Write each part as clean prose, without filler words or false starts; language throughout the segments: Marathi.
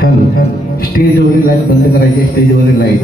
स्टेजवरील लाईट बंद करायची. स्टेजवरील लाईट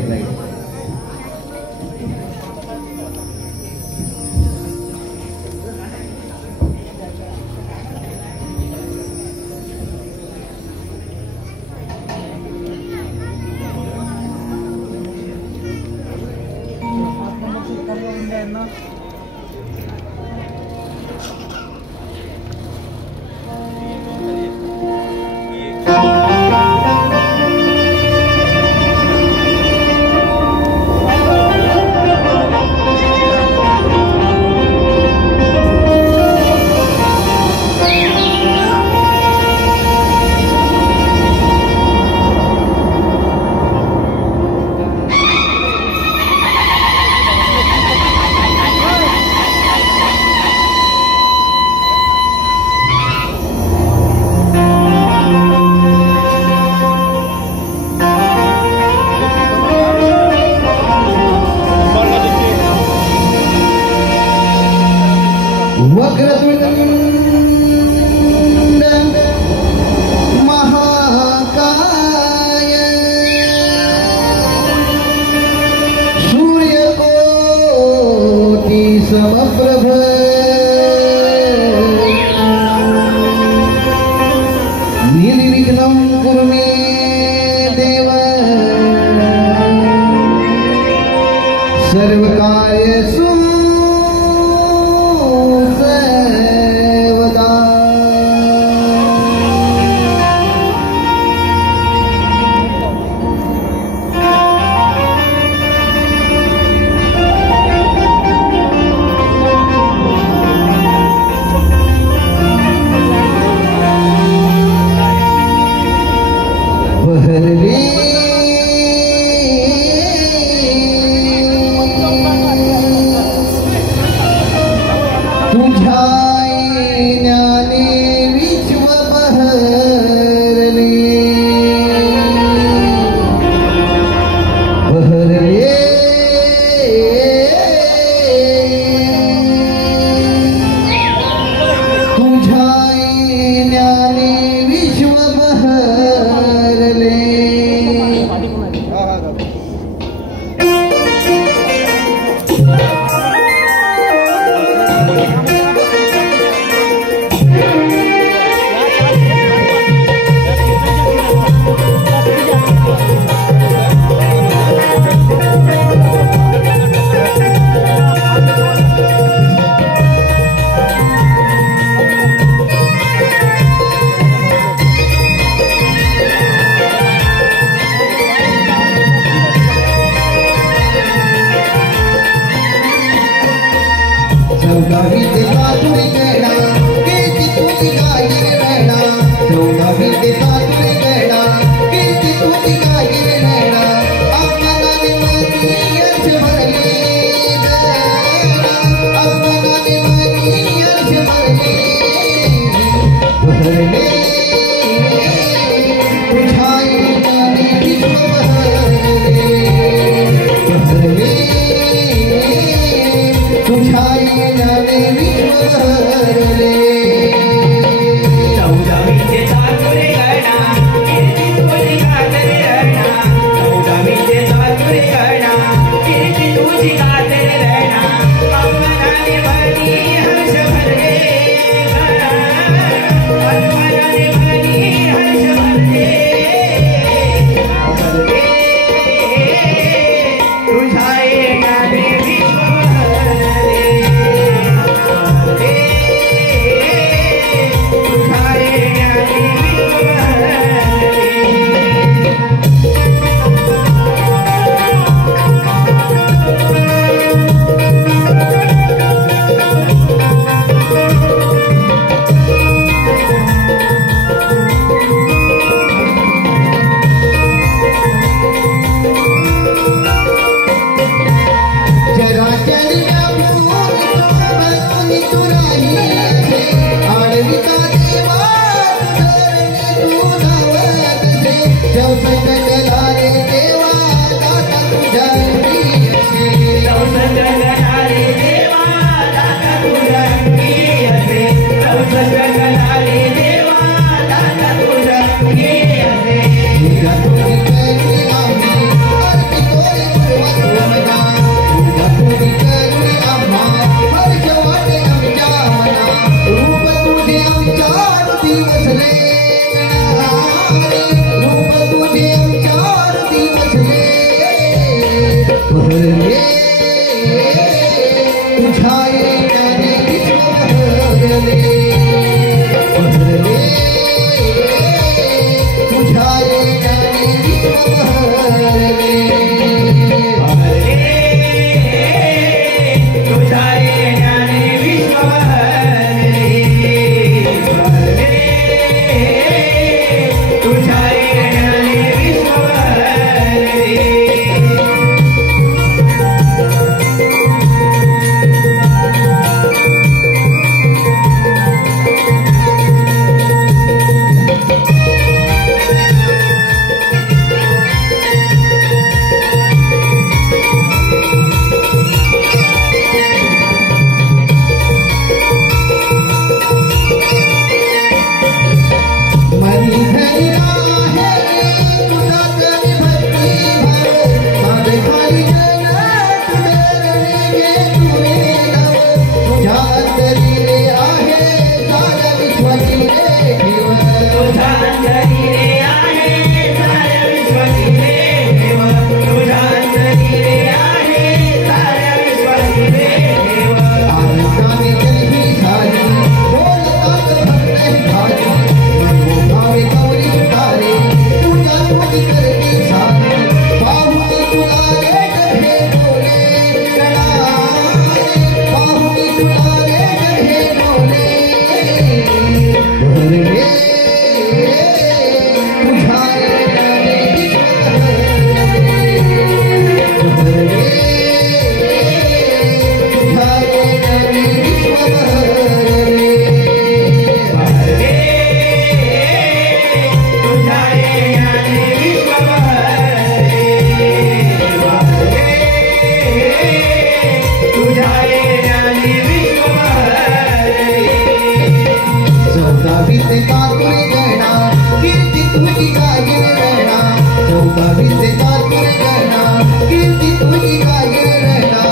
भाविते चातुर गणा कीर्ती तुझी काय रहना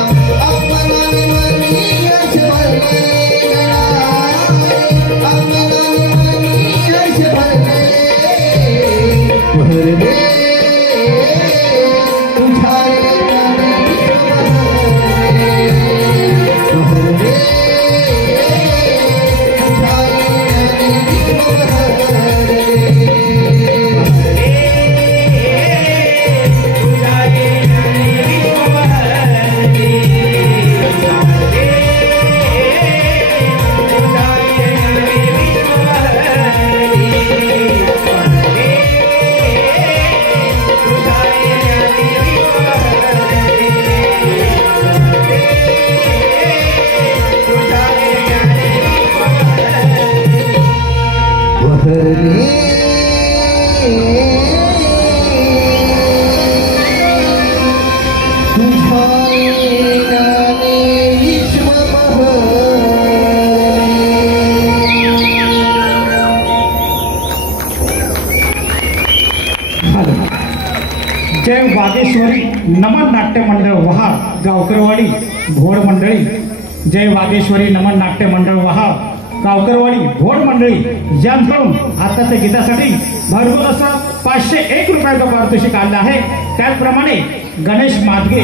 अपनाने मनी यश भरले गणा अपनाने मनी यश भरले भरले जय वागेश्वरी नमन नाट्य मंडळ वहाड गावकरवाडी भोड मंडळी जय वागेश्वरी नमन नाट्य मंडळ वहाड गावकरवाडी भोड मंडळी यांकडून आताच्या गीतासाठी भरपूर असं 501 रुपयाचं पारितोषिक आलं आहे। त्याचप्रमाणे गणेश मादगे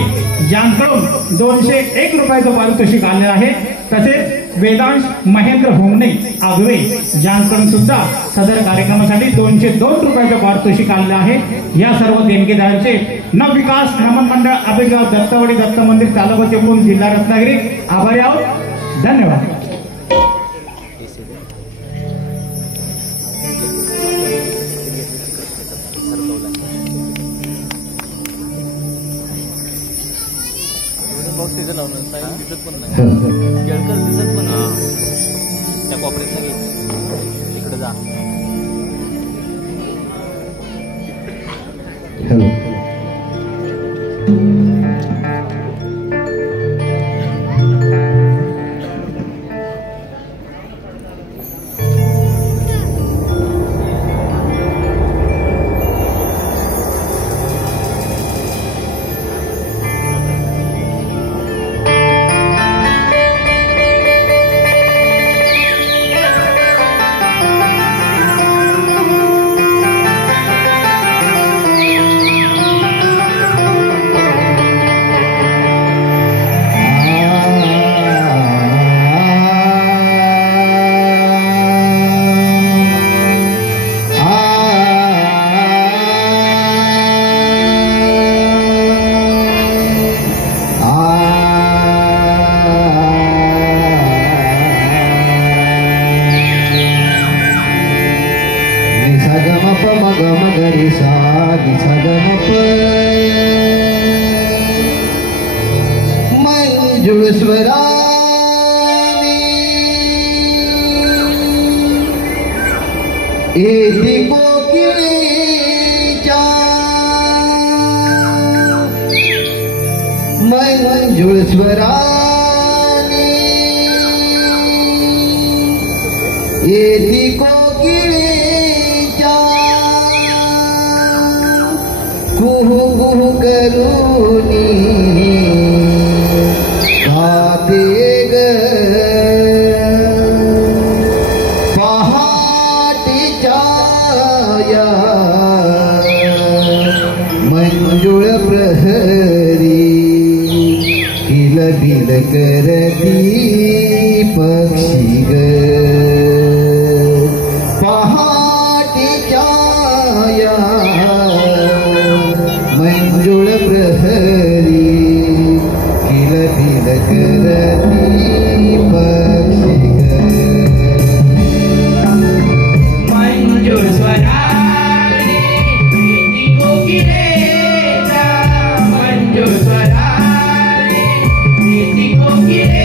यांकडून 201 रुपयाचं पारितोषिक आले आहे। तसेच वेदांश महेंद्र होमणे आगवे यांकडून सुद्धा सदर कार्यक्रमासाठी 202 रुपयाचं पारितोषिक आले आहे। या सर्व देणगीदारांचे नवविकास नमन मंडळ आबेगाव दत्तवाडी दत्त मंदिर तालुका चिपळूण जिल्हा रत्नागिरी आभारी आहोत। धन्यवाद। दिसत पण नाही केळकर दिसत पण त्या कॉपरेटला इकडे जा Go get it.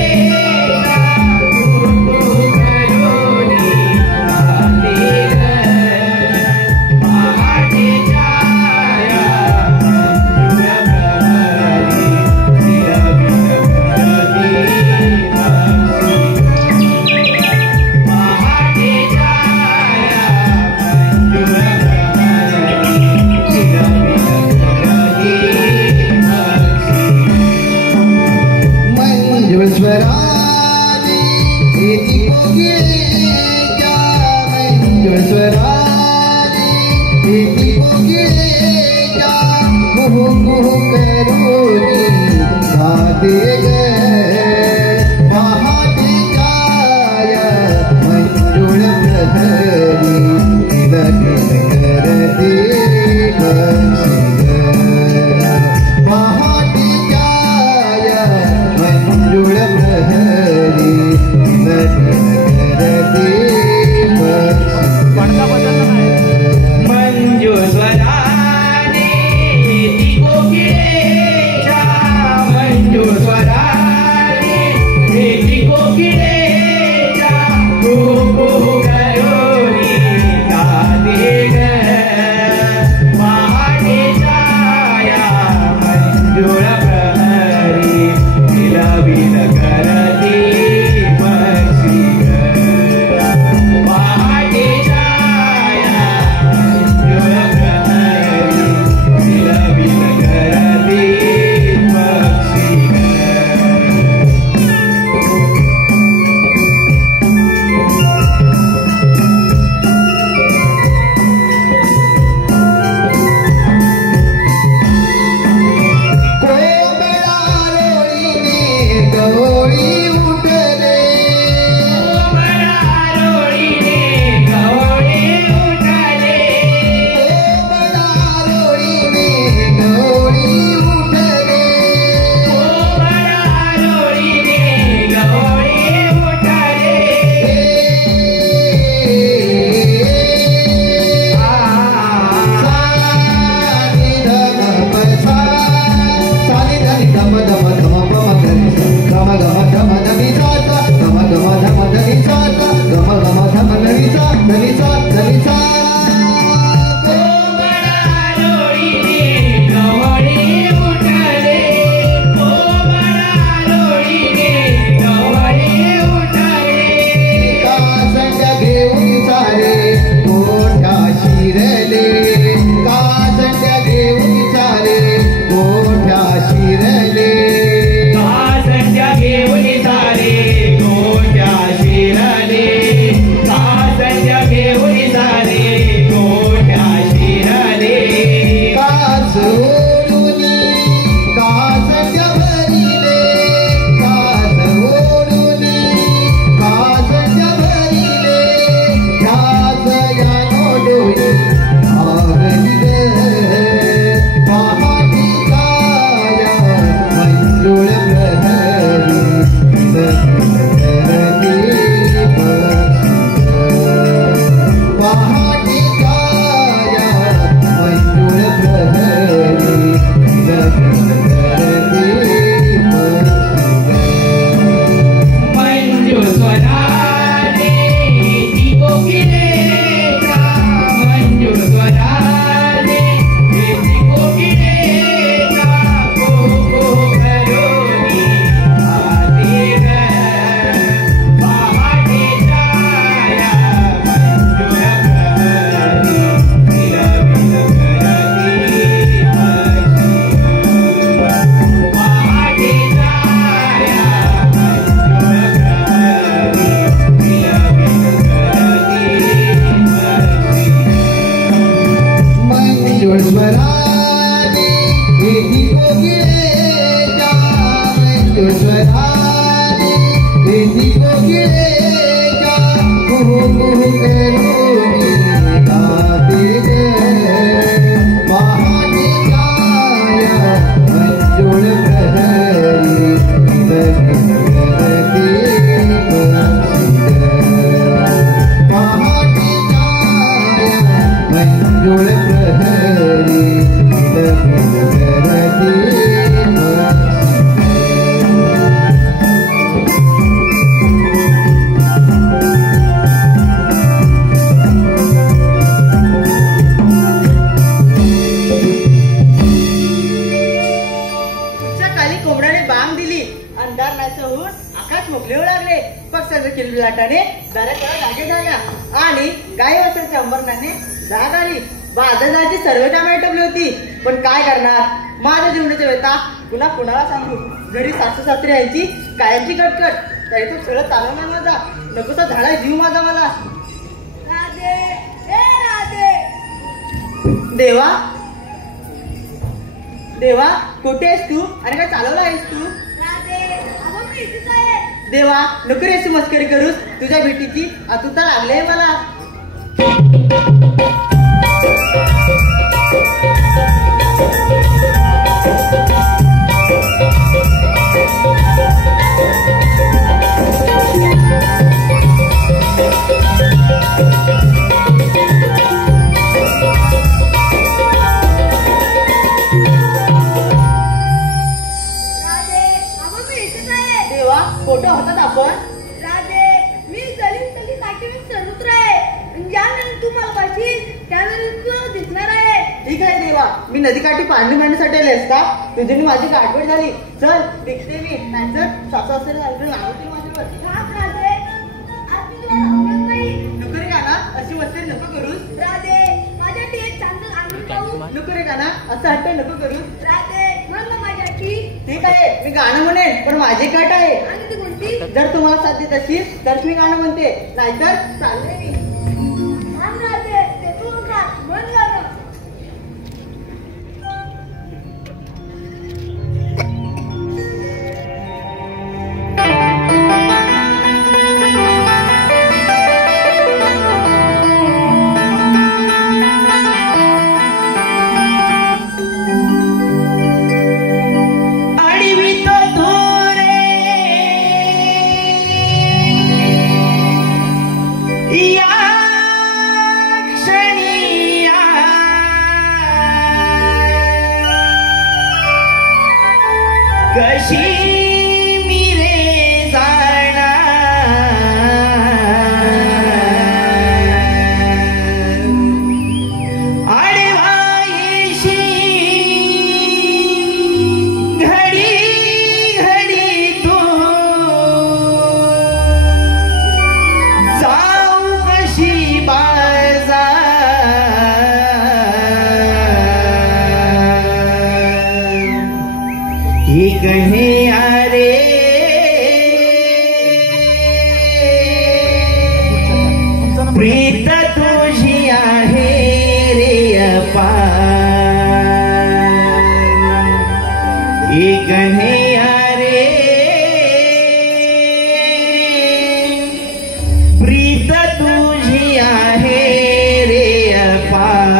लाटाने दऱ्याकडे धागे झाल्या आणि गाई वासराच्या अंबरणाने जाग आली. बाजाराची सर्व कामे आटोपली होती. पण काय करणार, माझ्या जीवनाच्या व्यथा पुन्हा कुणाला सांगू. घरी सासू सासरी यायची कायमची कटकट, तरी तो सगळं चालवणार माझा. नकोसा झाला जीव माझा मला. राधे ए राधे देवा देवा कुठे आहेस तू आणि काय चालवला आहेस तू? देवा नको रे अशी मस्करी करूस, तुझ्या भेटीची आतुरता लागली मला. देवा फोटो होतात आपण. राधे मी दलित काठीवर समुद्र आहे, ज्यावेळेला तू मला पाहिजे त्यावेळेला तू दिसणार आहे. ठीक आहे देवा, मी नदीकाठी पाणी मांडण्यासाठी आले असता, तुझी माझी गाठभेट झाली. चल दिसते मी, नाहीतर सासू असेल लावतील माझ्यावर. राधे आज मी तुला आवडत नाही. नको रे गाना अशी मस्करी नको करूस. राधे माझ्यासाठी एक चांगलं आणून पाहू. नको रे गाना असं हट्ट नको करूस. राधे म्हण ना माझ्यासाठी. ठीक आहे मी गाणं म्हणेन, पण माझी काट आहे. आणि ती कोणती? जर तुम्हाला साथ देत असेल तर मी गाणं म्हणते, नाहीतर चालले मी. थांब राधे, ते तू का म्हण गाणं. प्रीत तुझी आहे रे अपार, एक रे प्रीत तुझी आहे रे अपार.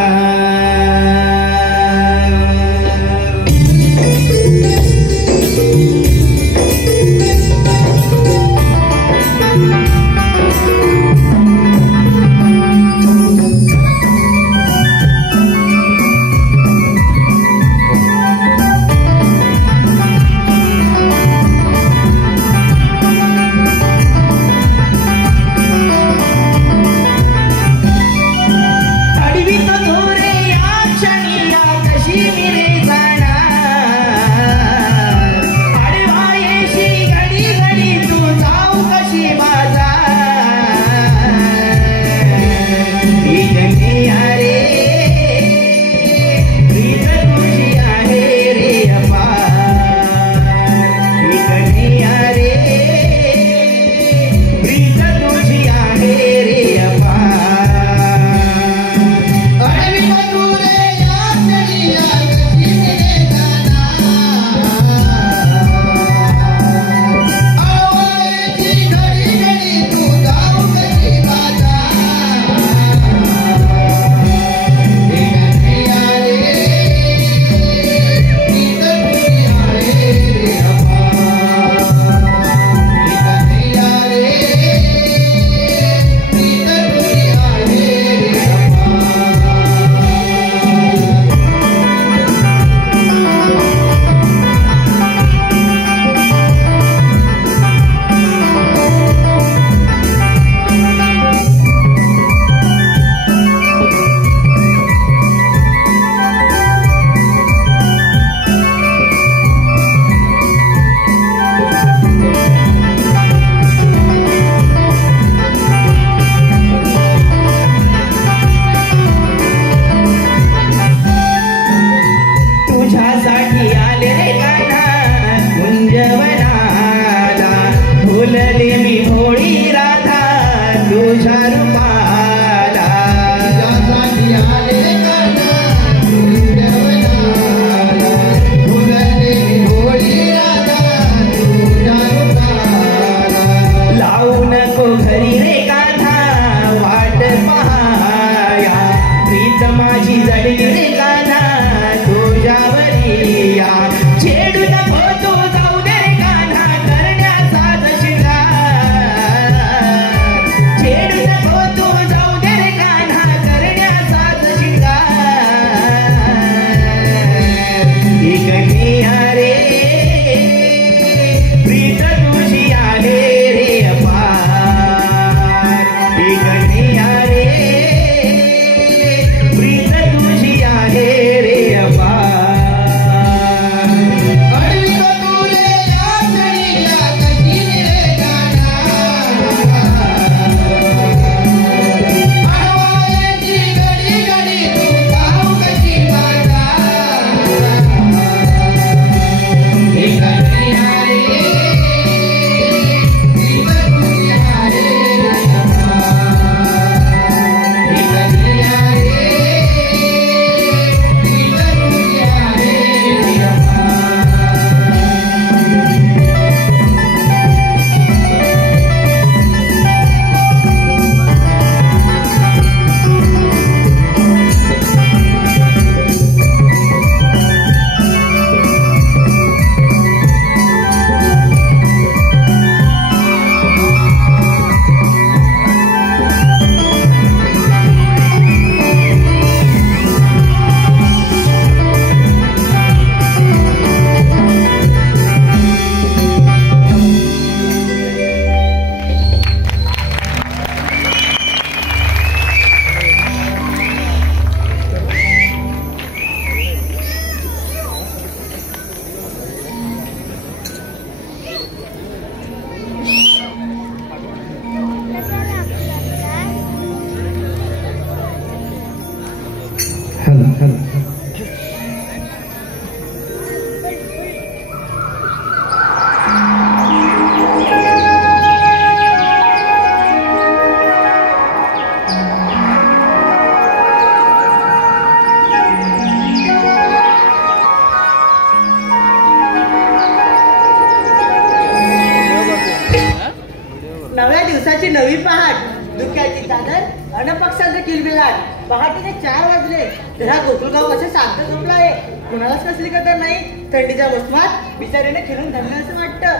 चादर अन पक्षांचं किलबिलाट पहाटेने 4 वाजले घरात गोकुळगाव कसं शांत झोपला आहे कुणालाच कसली कदर नाही थंडीच्या मोसमात बिचारीने खेळून धरलं असं वाटतं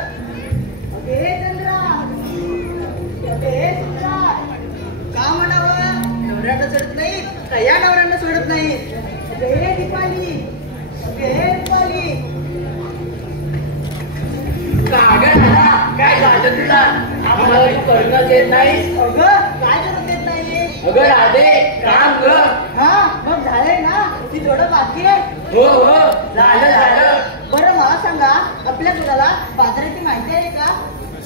अगे चंद्रा अगे चंद्रा का म्हणावं नवऱ्याला सोडत नाही का या नवऱ्यांना सोडत नाही अगे दीपाली अगे दीपाली काय झालं तुला आम्हाला तू करूनच येत नाही अगं काय करत येत नाही अगं राधे काम ग हा मग झालंय ना ती थोडं बाकी आहे हो झालं बरं मला सांगा आपल्या मुलाला बाजाराची माहिती आहे का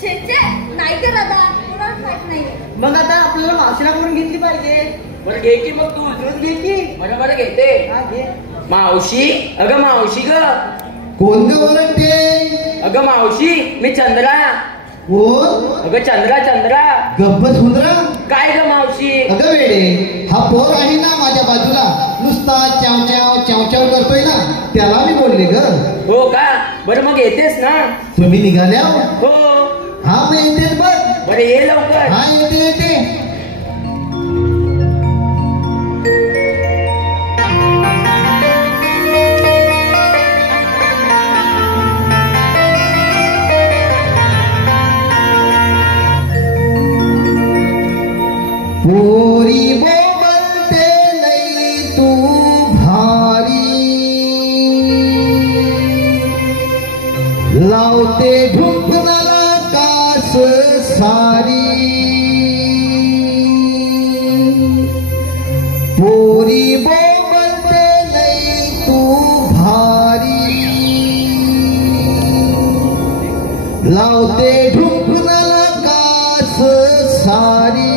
शेचे नाही का दादा कोणालाच माहित नाही मग आता आपल्याला मावशीला करून घेतली पाहिजे बरं घे की मग तू दूध घे की बरं घेते हा घे मावशी अगं मावशी ग कोण ग ओरडते अगं मावशी मी चंद्रा कोण अगं चंद्रा गप्प सुंदरा काय ग मावशी अगं वेडे हा पोर आहे ना माझ्या बाजूला नुसता चाव चाव करतोय ना त्याला मी बोलले ग हो का बरं मग येतेस ना तुम्ही निघाल्या हो हा मग येते बघ बरं ये लवकर हा येते पोरी बोलते नाही तू भारी लावते ढुंकणाला कास सारी पोरी बोलते नाही तू भारी लावते ढुंकणाला कास सारी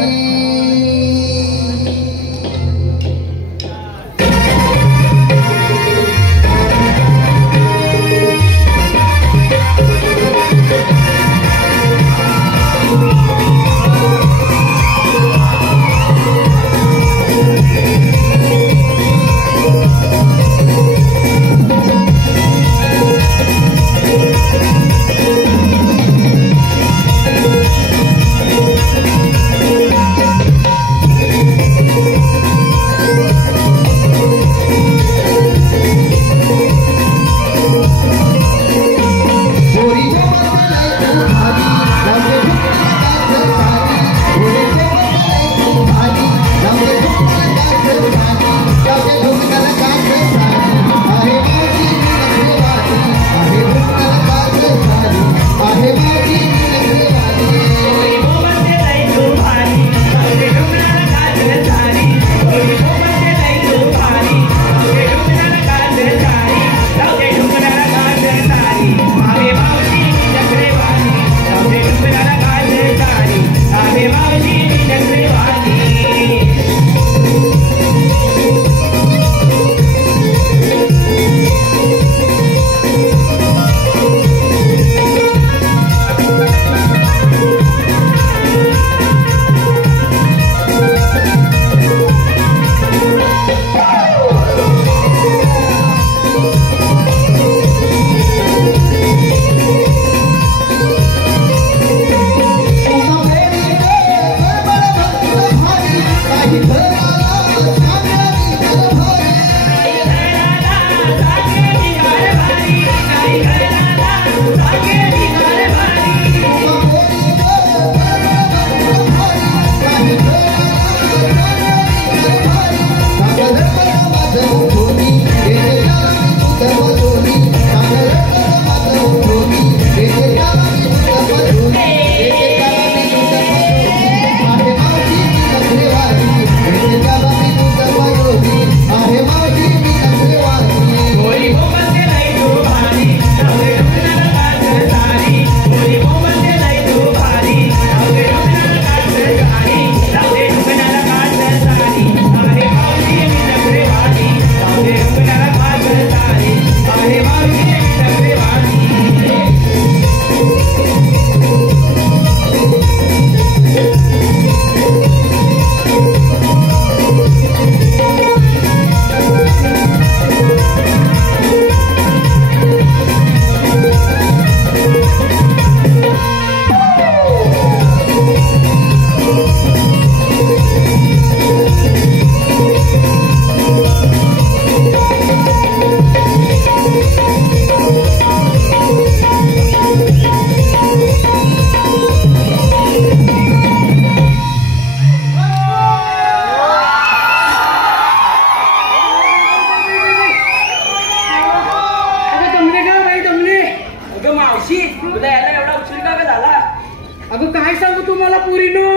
अगं काय सांगू तुम्हाला पुरीनो?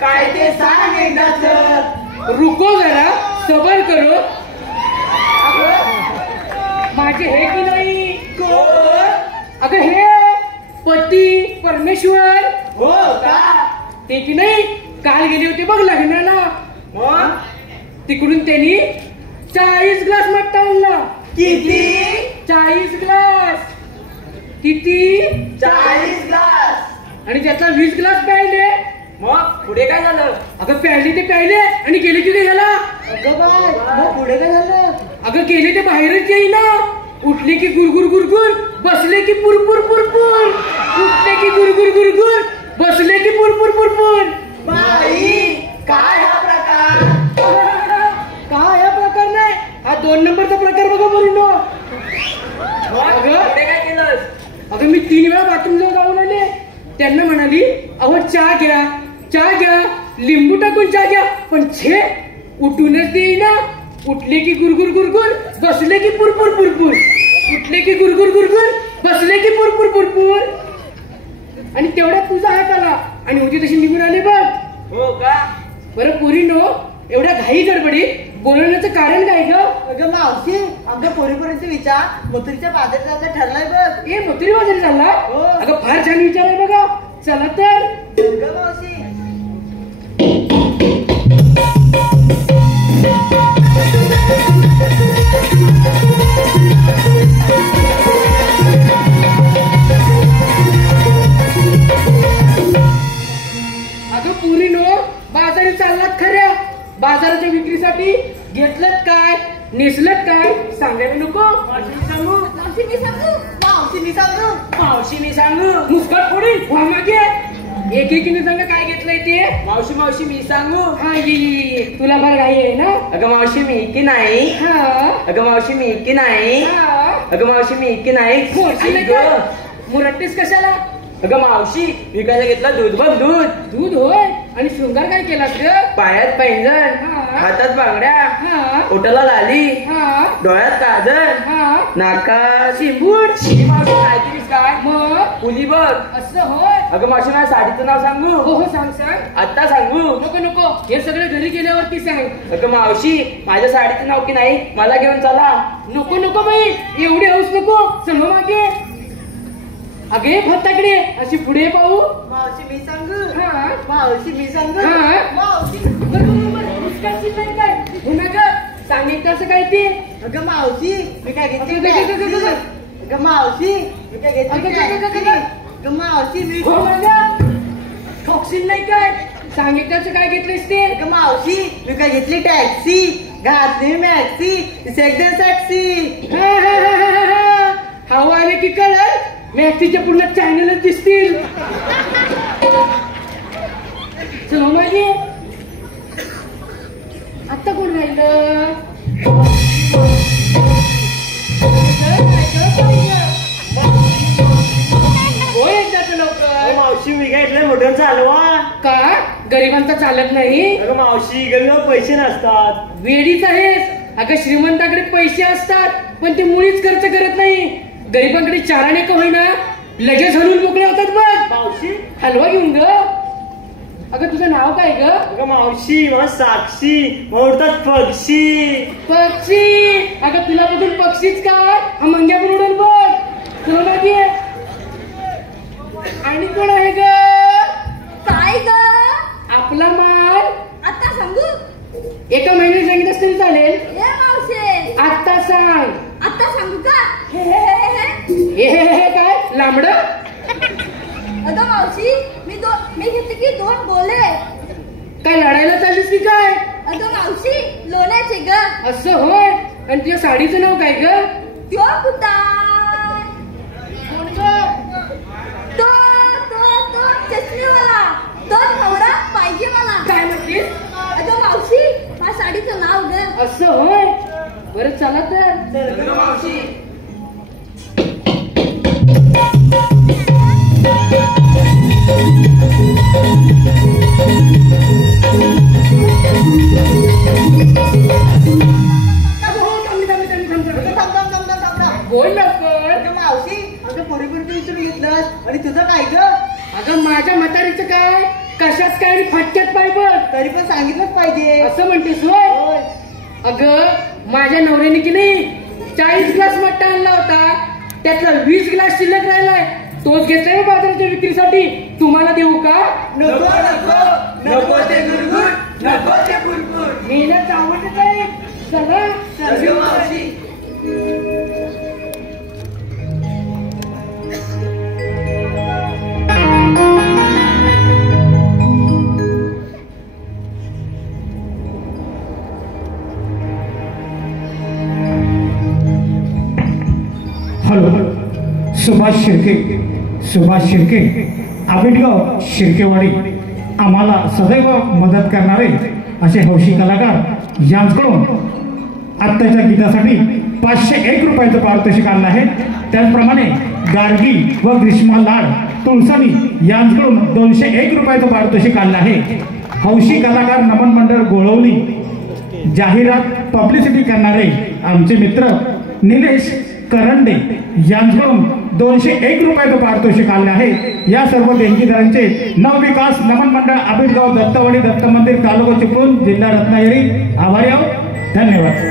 काय ते सांग एकदाच. रुको जरा, सबर करो. माझे हे की नाही? अगं हे पती परमेश्वर. हो का? ते की नाही काल गेले होते बघ लग्नाला. मग तिकडून त्यांनी 40 ग्लास मट्टा आणला. किती? 40 ग्लास. किती? 40 ग्लास. आणि त्यातला 20 ग्लास प्यायले. मग पुढे काय झालं? अगं प्यायले ते प्यायले आणि गेले की ते ह्याला. अगं बाय मग पुढे काय झालं? अगं गेले ते बाहेरच येईना. उठले की गुरगुर गुरगुर, बसले की पुरपुर पुरपुर. उठले की गुरगुर गुरगुर, बसले की पुरपुर पुरपुर. बाई काय हा प्रकार? काय हा प्रकार नाही, हा 2 नंबरचा प्रकार बघा मुलींनो. मग पुढे काय केलंस? अगं मी 3 वेळा बाथरूमला जाऊन आले. त्यांना म्हणाली अहो चहा घ्या, चहा घ्या, लिंबू टाकून चहा घ्या. पण छे उठूनच देईना. उठले की गुरगुर गुरगुर, बसले की पुरपुर पुरपुर. उठले की गुरगुर गुरगुर, बसले की पुरपुर पुरपुर. आणि तेवढ्यात तुझा हात आला आणि होती तशी निघून आली बघ. हो का? बरं पोरीनो, एवढ्या घाई गडबडीत बोलवण्याचं कारण काय ग? अगं मावशी आमच्या पोरीपर्यंत विचार मथुरीच्या बाजारात जायचं ठरलाय बघ. ए मथुरी बाजारी चालला? हो. अगं फार छान विचार आहे बघा. चला तर. अगं मावशी अगं पुरीनो, बाजारी चाललात खऱ्या. बाजाराच्या विक्रीसाठी घेतलं काय, नेसलं काय सांगायला नको. सांगू? मावशी मी सांगू. मावशी मी सांगू. मावशी मी सांगू? मुस्कट फोडी व्हा मागे. एकेकीने सांगा काय घेतलंय ते. मावशी मावशी मी सांगू? हा ये तुला फार घाई आहे ना. अगं मावशी मी की नाही? हा अगं मावशी मी की नाही? हा. अगं मावशी मी की नाही? मोरशी नाही आई गं. काय? मुरट्टीस कशाला? अगं मावशी विकायला घेतलं दूध बघ दूध. दूध होय. आणि शृंगार काय केलास ग? पायात पैंजण, हा. हातात बांगड्या, हा ओठाला लाली, हा डोळ्यात काजळ, हा. नाकात शिंबूड. शी मावशी काय केलीस काय? मग फुली बघ. असं होय. अगं मावशी माझ्या साडीचं नाव सांगू? हो हो सांग सांग. आता सांगू? नको नको, हे सगळं घरी गेल्यावरती सांग. अगं मावशी माझ्या साडीचं नाव की नाही मला घेऊन चला. नको नको बाई, एवढी हौस नको. समो मागे. अगे फत्ताकडे अशी पुढे पाहू. मावशी मी सांगू. हा मावशी मी सांगू. हा. मावशी काय पुन्हा ग सांगितलं असं काय ते. अगं मावशी मी काय घेतली अगं, अगं, अगं, अगं, टॅक्सी. अगं मावशी मी काय घेतली अगं, अगं, अगं, टॅक्सी. अगं. अगं मावशी मी हो माझ्या ठोकशील नाही काय. सांगितलं काय घेतलीस ते. अगं मावशी मी काय घेतली टॅक्सी. घातली मॅक्सी एकदम टॅक्सी. हवा आले की कळल. मॅक्सीच्या पूर्ण चॅनलच दिसतील. चलो मागे. आता कोण राहिलं? हो एकदाच लवकर. मावशी मी काय इथलं मोठं चालवा. का गरिबांचा चालत नाही? अगं मावशी गरीबावर पैसे नसतात. वेडीच आहेस. अगं श्रीमंताकडे पैसे असतात पण ते मुळीच खर्च करत नाही. गरिबांकडे चाराने का होईना लगेच हलून मोकळे होतात बघ. मावशी हलवा घेऊन ग. अगं तुझं नाव काय ग? अगं मावशी मला साक्षी म्हणतात पक्षी. पक्षी. अगं तुला बघून पक्षीच काय, हा मंग्यावर उडल बघ. तुला माहिती आहे. आणि कोण आहे ग? काय ग? आपला माल. आता सांगू. एका महिन्यात सांगितलं तरी चालेल. ए मावशे आता सांग. आता सांगू का? हे हे हे हे. हे काय लांबड? अगं मावशी मी घेतले की 2 बोले. काय लढायला चाललीस की काय? अगं मावशी लोण्याचे ग. असं होय. आणि तुझ्या साडीचं नाव काय ग? त्यो कुठा? कोण ग? तो चष्मीवाला. तो नवरा पाहिजे मला. काय म्हटलीस? अगं मावशी माझ्या साडीचं नाव ग. असं होय. बरं चला तर. अगं मावशी बोल लवकर. अगं मावशी अगं पोरीपर्यंत विचारून घेतलंस आणि तुझं काय ग? अगं माझ्या म्हातारीचं काय, कशात काय आणि फटक्यात पाय बघ. तरी पण सांगितलंच पाहिजे. असं म्हणतेस होय? होय. अगं माझ्या नवऱ्याने की नाही 40 ग्लास मट्टा आणला होता, त्यातला 20 ग्लास शिल्लक राहिलाय. तोच घेतलाय बाजाराच्या विक्रीसाठी. तुम्हाला देऊ का? नको नको नको ते गुरगुर, नको ते गुरगुर. मेहनत आवडत आहे. चला चल मावशी. हॅलो, सुभाष शिर्के आबिटगाव शिर्केवाडी. आम्हाला सदैव मदत करणारे असे हौशी कलाकार यांच्याकडून आत्ताच्या गीतासाठी 501 रुपयाचं पारितोषिक आणलं आहे. त्याचप्रमाणे गार्गी व ग्रीष्मा लाड तुळसणी यांच्याकडून 201 रुपयाचं पारितोषिक आणलं आहे. हौशी कलाकार नमन मंडळ गोळवली जाहिरात पब्लिसिटी करणारे आमचे मित्र निलेश करंडे यांच्याकडून 201 रुपयाचं पारितोषिक आले आहे. या सर्व देणगीदारांचे नवविकास नमन मंडळ आबिटगाव दत्तवाडी दत्त मंदिर तालुका चिपळूण जिल्हा रत्नागिरी आभारी आहोत. धन्यवाद.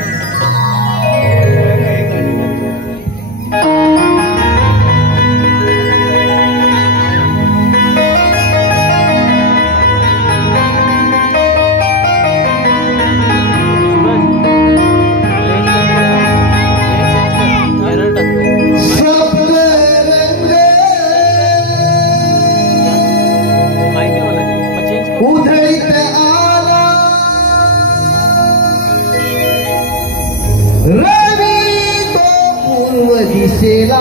उधळीत आला रवी तो पूर्व दिसेला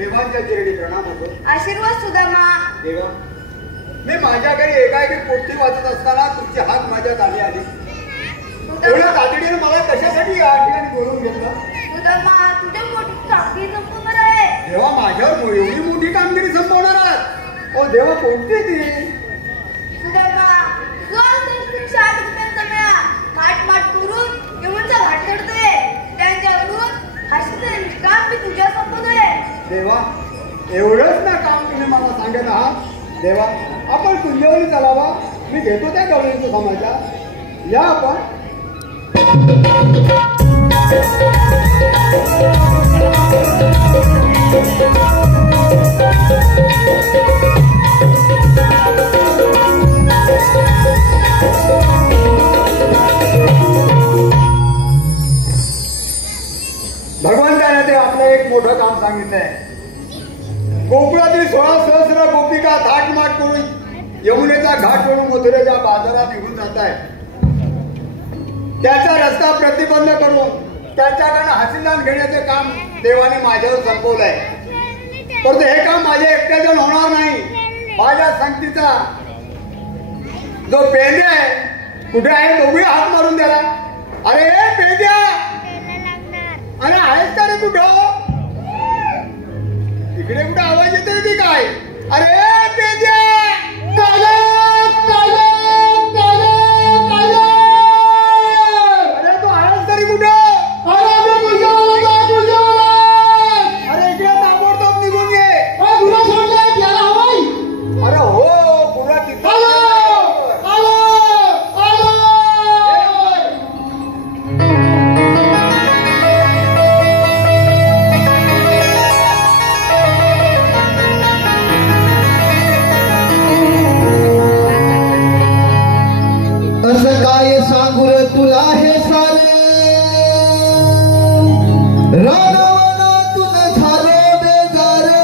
देवांच्या चरणी प्रणाम होतो. आशीर्वाद सुदामा. देवा, मी माझ्या घरी एकाएकी पोथी वाचत असताना तुमची हात माझ्यात आली. एवढ्या तातडीने मला कशासाठी या ठिकाणी बोलवून घेतलं? सुदामा, तुझ्या मोठी कामगिरी संपवणार आहे. देवा, माझ्यावर एवढी मोठी कामगिरी संपवणार आहात? ओ देवा, कोणती ती? सुदामा, जो संस्कृत 60 रुपयांचा मेळा माट करून यमुनचा घाट चढतोय, त्यांच्यावरून हसण्याचं निष्काम मी तुझ्या संपवतोय. देवा, एवढंच ना काम तुम्ही मला सांगत आहात? देवा, आपण तुझ्यावरी चालावा. मी घेतो त्या गवळींचं समाचार. या आपण. भगवंताने ते आपलं एक मोठं काम सांगितलंय. कोकणातील 16 सहस्र गोपिका थाटमाट करून यमुनेचा घाट करून मथुरेच्या बाजारात निघून जात आहे. त्याचा रस्ता प्रतिबंध करून त्यांच्याकडनं हासीदान घेण्याचे काम देवाने माझ्यावर संपवलंय. परंतु हे काम माझ्या एकट्याच्या होणार नाही. माझ्या संगतीचा जो पेंड्या आहे कुठे आहे? दोघे हात मारून द्याला. अरे पेंड्या, अरे आहेस का रे कुठं? इकडे कुठे आवाज येतोय की काय? अरे पेंड्या, अरे तू आहेस तरी कुठं? अरे इकडे ताबडतोब निघून घे. अरे हो, पुरा तिथं. असं काय सांगू रे तुला हे सारे, रानवनातून झालो बेजारे.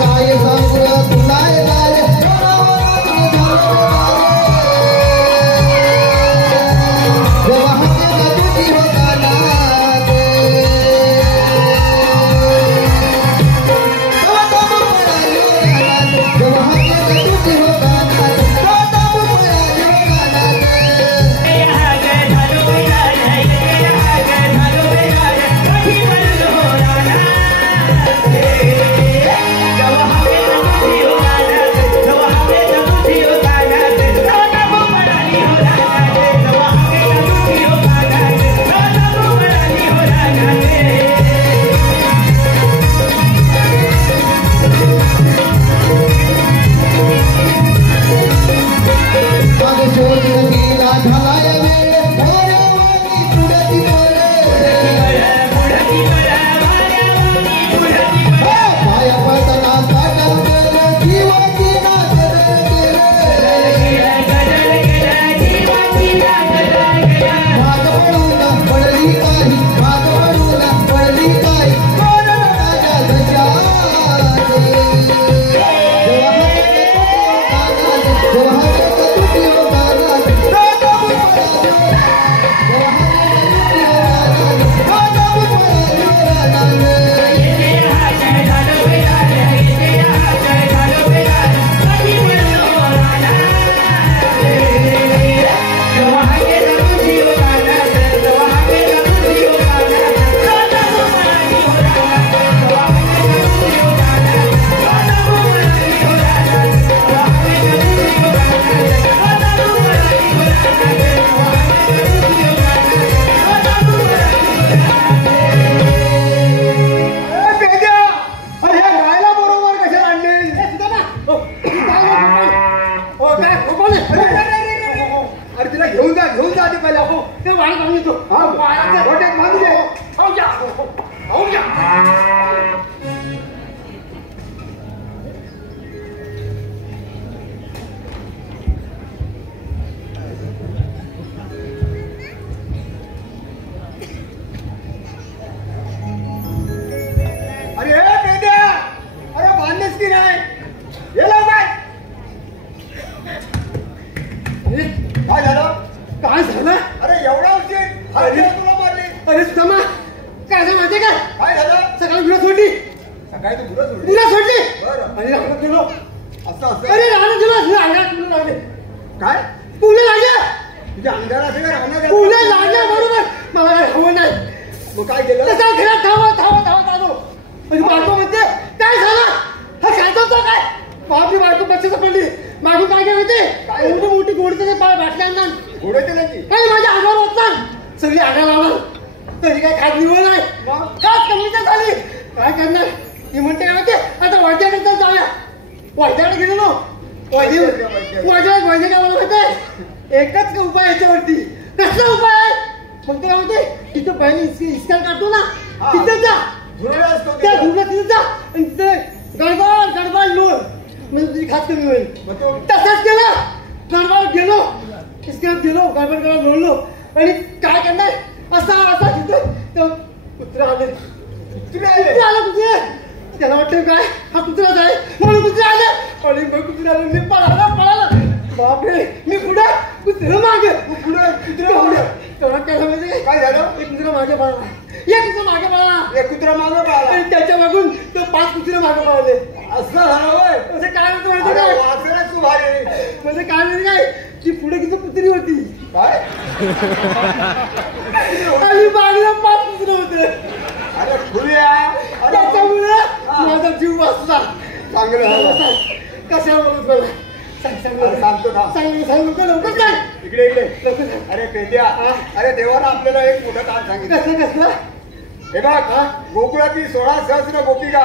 काय सांगू तुला हे सारे, रानवनातून झालो बेजारे. जेव्हा हाकेला तुझी होता नाद, तेव्हा ताबू पडाली रानात. जेव्हा हाकेला तुझी होता नाद, तेव्हा ताबू पडाली रानात. मागे शोधून गेला झालाय वेळ, वाऱ्यावानी पुढती पाया पडताना साठा गेलं, जीवाची नाचण केलं. माग पडून पडली काही, माग पडून पडली काही, कोण राजा गजानन. जेव्हा तुझी होता नाद, तेव्हा ताबू पडाली घेऊन जा आधी पहिला. हो ते वाळ बांधून येतो. हा गोट्यात बांधून दे. हो जा, हो जा. गेलो असं असं अरे राहणं गेलो अंगात तुला लागले काय तुला लागलं तुझ्या अंगाला असं काय राहणार तुला लागलं बरोबर मला हवं नाही मग काय केलं तसा घरात धावत आलो म्हणजे बायको म्हणते काय झालं हा खायचा होता काय बापी बायको बच्चाचं पडली मागून काय काय होते एवढी मोठी गोडीचे बाटल्या आणणार घोड्याचे त्याची काही माझ्या अंगावर होतात सगळी आगा लावणार तरी काय खात निवड नाही खास कमीच्या झाली काय करणार ती म्हणते काय म्हणते आता वैद्याकडे तर जाऊया वैद्याकडे गेलो वैद्य काय मला माहिती एकच उपाय याच्यावरती कसला उपाय आहे मग ते काय म्हणते तिथं पहिले इस्कॅन काढतो ना तिथं जा त्या धुळा तिथं जा आणि तिथे गडबड लोण म्हणजे तुझी खास कमी होईल तसंच केलं गडबड गेलो इस्कॅन गेलो गडबड लोळलो आणि काय करणार असा तिथं कुत्रा आले आलं कुत्रे त्याला वाटतं काय हा कुत्राच आहे म्हणून कुत्रे आले आणि मग कुत्रे आले मी पळाला बापरे मी पुढे कुत्रा मागे पुढे कुत्रा मागे तेव्हा काय समजते काय झालं एक कुत्रा मागे पळाला एक कुत्रा मागे पळाला एक कुत्रा मागे पळाला आणि त्याच्या मागून तो 5 कुत्रे मागे पळाले असं झालं होय म्हणजे काय म्हणतो माहिती काय वाचण्यास तू भारी म्हणजे काय माहिती काय ती पुढे किती कुत्री होती काय आणि मागे 5 कुत्रे होते अरे फुल्या त्याच्यामुळे माझा जीव वाचला चांगलं झालं कशाला बोलत मला सांगतो सांग लवकर सांग इकडे लवकर सांग अरे पेद्या अरे देवानं आपल्याला एक मोठं काम सांगितलं कसलं हे बघ गोकुळातील 16 सहस्र गोपिका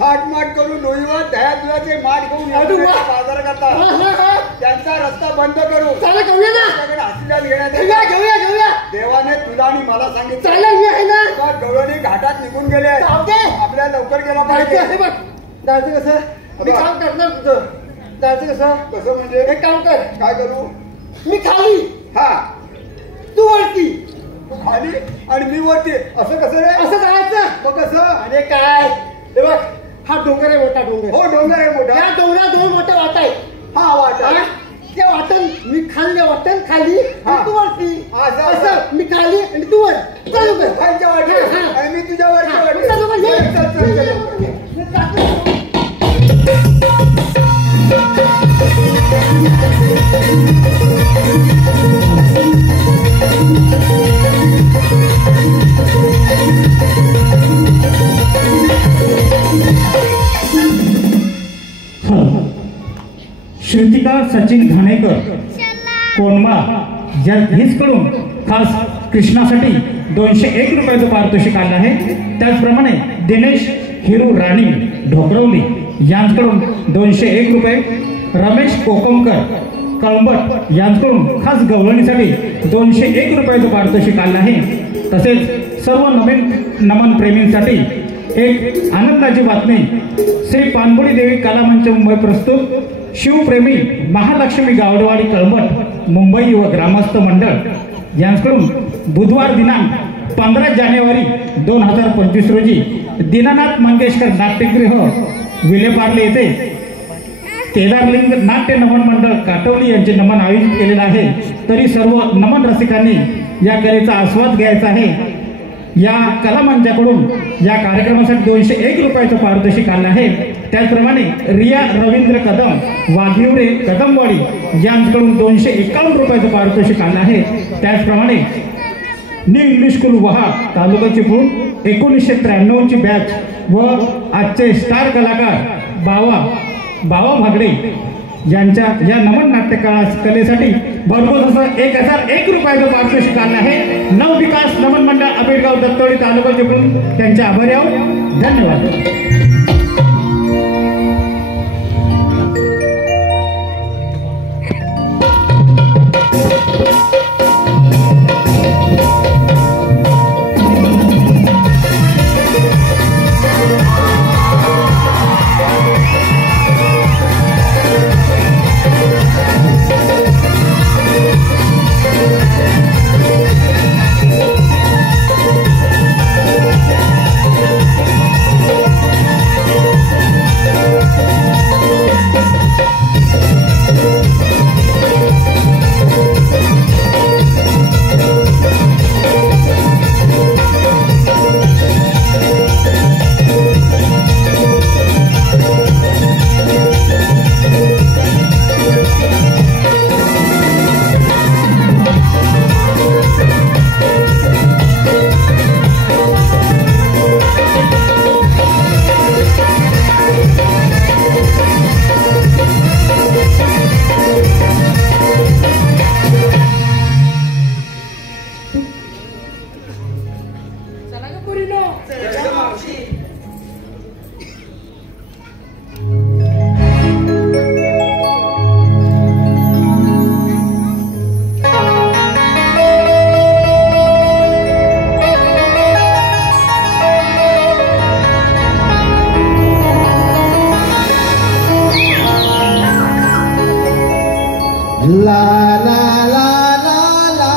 थाटमाट करून नोईवर दह्या दुधाचे माठ घेऊन बाजार करतात त्यांचा रस्ता बंद करू त्याच्याकडे हसीजात घेण्यात देवाने तुला आणि मला सांगितलं गवळणी घाटात निघून गेले आपल्याला लवकर गेला पाहिजे जायचं कसं मी काम करणार तुझं जायचं कसं म्हणजे एक काम कर काय करू मी खाली हा तू वरती तू खाली आणि मी वरती असं कसं रे असं जायचं मग कसं अरे काय हे बघ हा डोंगर आहे मोठा डोंगर हो डोंगर आहे मोठा या डोंगरात 2 मोठे वाट आहेत हा वाटा ते वाटण मी खाल्ले वाटण खाली आणि तू वरती असं असं मी खाली आणि तू वर चालू कर खालच्या वाटे आणि मी तुझ्या वरच्या वाटे चालू कर श्रुतिका सचिन घाणेकर कोणमा या कडून खास कृष्णासाठी 201 रुपयाचं पारितोषिक आलं आहे. त्याचप्रमाणे दिनेश हिरू राणी ढोकरवली यांच्याकडून 201 रुपये, रमेश कोकमकर कळंबट यांच्याकडून खास गवळणीसाठी 201 रुपयाचं पारितोषिक आलं आहे. तसेच सर्व नवीन नमन प्रेमींसाठी एक आनंदाची बातमी. श्री पानपुडी देवी कलामंच मुंबई प्रस्तुत शिवप्रेमी महालक्ष्मी गावडेवाडी कळंबट मुंबई व ग्रामस्थ मंडळ यांच्याकडून बुधवार दिनांक 15 जानेवारी 2025 रोजी दीनानाथ मंगेशकर नाट्यगृह विलेपार्ले येथे केदारलिंग नाट्य नमन मंडळ काटवली यांचे नमन आयोजित केलेलं आहे. तरी सर्व नमन रसिकांनी या कलेचा आस्वाद घ्यायचा आहे. या कलामंचाकडून या कार्यक्रमासाठी 201 रुपयाचं पारितोषिक आलं आहे. त्याचप्रमाणे रिया रवींद्र कदम वाघिवरे कदमवाडी यांच्याकडून 251 रुपयाचं पारितोषिक आलं आहे. त्याचप्रमाणे न्यू इंग्लिश स्कूल वहाड तालुका चिपळूण 1993 ची बॅच व आजचे स्टार कलाकार बावा भागडे यांच्या या नमन नाट्य कलेसाठी भरघोस असं 1001 रुपयाचं पारितोषिक आलं आहे. नवविकास नमन मंडळ आंबेडगाव दत्तवाडी तालुका चिपळूण त्यांच्या आभारी आहोत. धन्यवाद. ला ला ला ला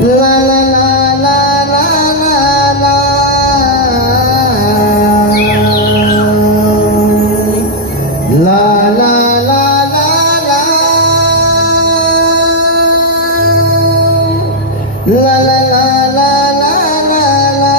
ला ला ला ला ला ला ला ला ला ला La la la la la la la.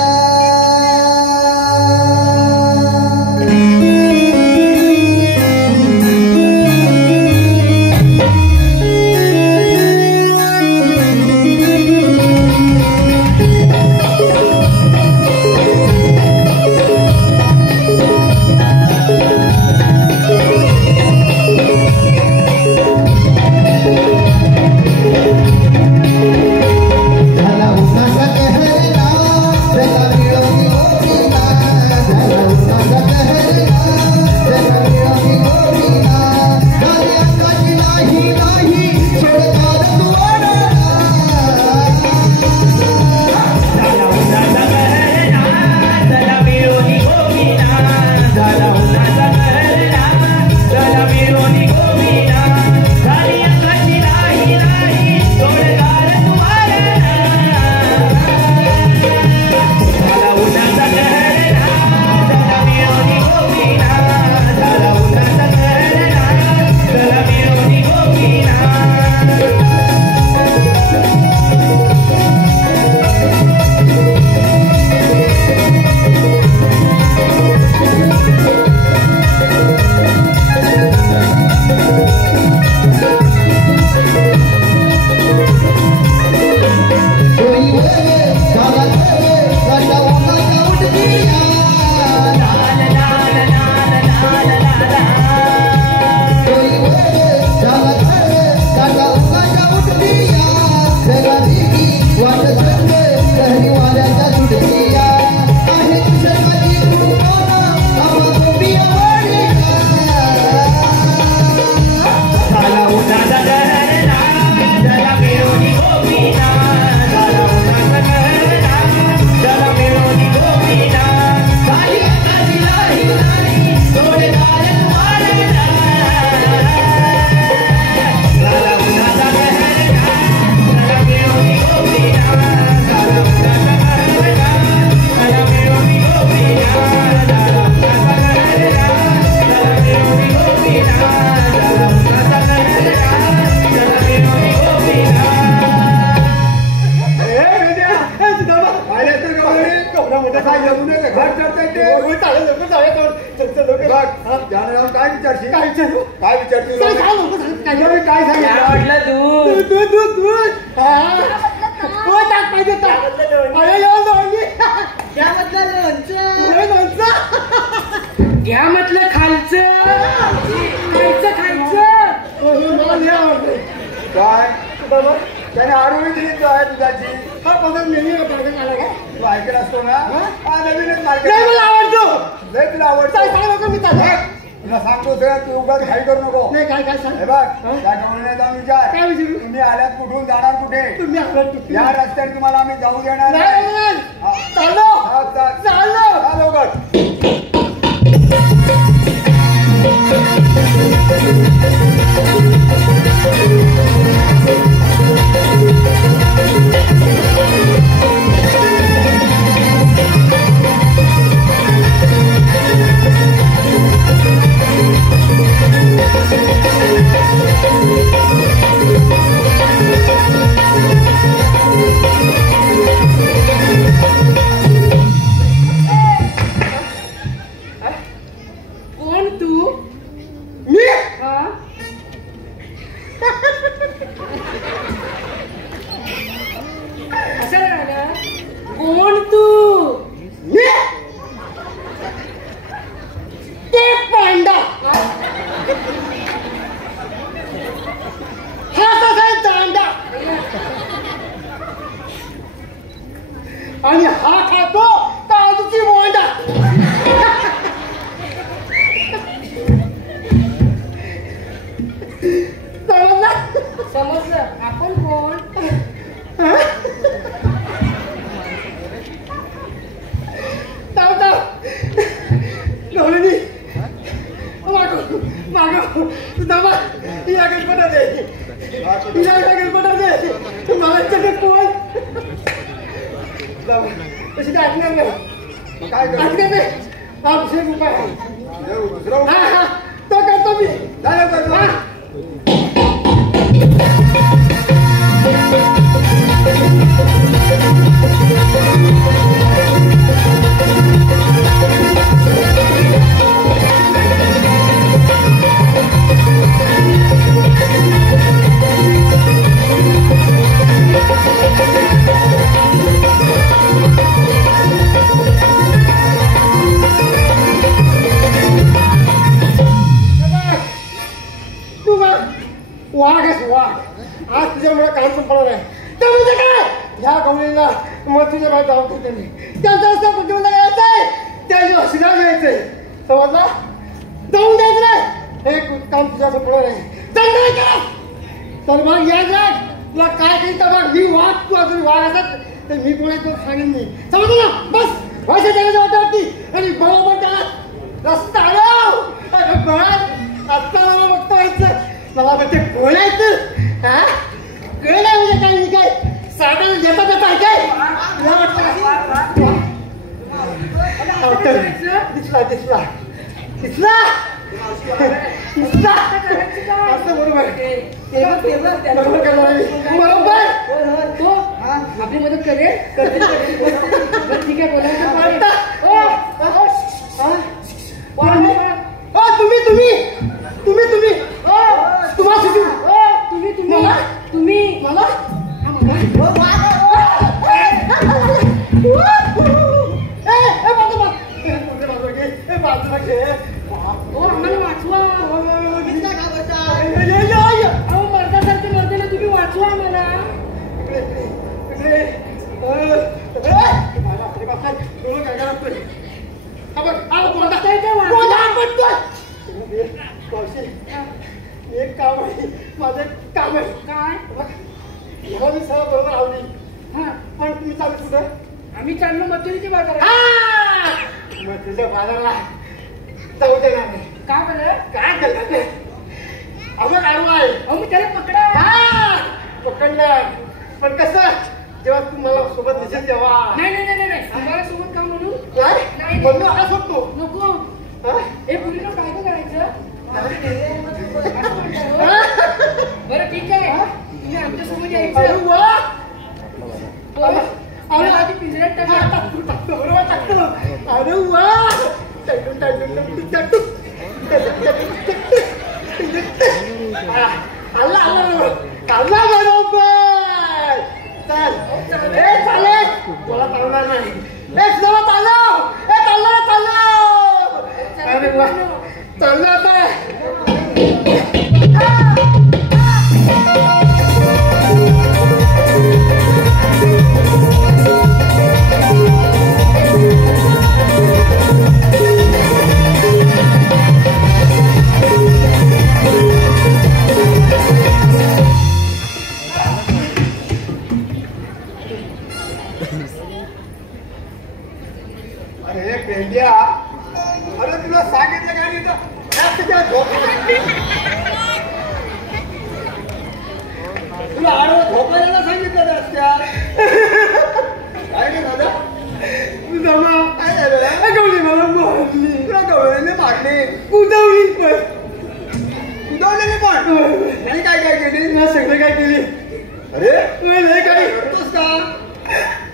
काय विचारते काय सांगितलं दूध दूध दूध दूध पाहिजे घ्या म्हटलं लोणचं घ्या म्हटलं खायचं काय त्याने आरोग्य दिली आहे दुधाची हा पदार्थ नेहमी आला काय तू ऐकत असतो ना हा नवीनच मार्केट मला आवडतो लय तुला आवडतो मी तुला सांगतो सर तू उगाच घाई करू नको नाही काय काय सांग हे बघ त्या गवळीने जाऊन विचार काय विचारू तुम्ही आल्यात कुठून जाणार कुठे तुम्ही आलात या रस्त्याने तुम्हाला आम्ही जाऊ देणार नाही हा. चाललो चाल लवकर अगं सुदामा या गणपतात मला कोण तशी काय ऐकणार नाही काय ऐकणार नाही हा विषय उपाय हा तो करतो मी वाघ आज तुझ्यामुळे काम संपणार आहे तर म्हणजे काय ह्या गवळीला मग तुझ्या बाहेर जाऊ देते मी त्यांचा रस्ता कुठे यायचंय त्याच्या हसीला घ्यायचंय समजला जाऊन द्यायचं नाही हे काम तुझ्या संपणार आहे तर मग या जाग तुला काय काही तर बघ मी वाघ तू अजून वाघ असत तर मी कोणी तो सांगेन मी समजलं ना बस व्हायचं त्याच्या वाटती आणि बरोबर त्याला रस्ता आलो आता मला बघतो व्हायचं मला म्हणजे बोलायचं हा कळलं म्हणजे काय नाही काय साधन येता येता काय तुला वाटतं दिसला दिसला दिसला दिसला असं बरोबर बरोबर तो आपली मदत करेल ठीक आहे बोलायचं तुम्ही तुम्ही तुम्ही तुम्ही तुम्हाला तुम्ही तुम्ही तुम्ही मला आम्हाला वाचवा मर्दासारखे मर्दे ना तुम्ही वाचवा आम्हाला एक काम आहे माझं काम आहे काय मी सगळं बरोबर आवडी हा पण तुम्ही चालू कुठं आम्ही चाललो मथुरीच्या बाजारात मथुरीच्या बाजाराला जाऊ देणार नाही का बरं काय करणार ते अगं काढू आहे अहो मी त्याला पकडा पकडणार पण कसं जेव्हा तू मला सोबत दिसेल तेव्हा नाही नाही नाही नाही आम्हाला सोबत का म्हणून नाही म्हणून आला सोडतो नको हे पुरीला काय करायचं बरं ठीक आहे तुम्ही आमच्या सोबत यायचं आधी पिंजऱ्यात टाकतो बरोबर टाकतो अरे वा आला आला बरोबर चल हे चालेल मला चालणार नाही हे सुद्धा चालव हे चाललं चालव अरे वा चाललं आता अरे पेंड्या अरे तुला सांगितलं का नाही तुला आडवं झोपायला सांगितलं रस्त्या काय नाही झालं मला मारली तुला गवळीने मारली उदवली पण उदवलेली पण नाही काय काय केली ना सगळं काय केली अरे काय करतोस का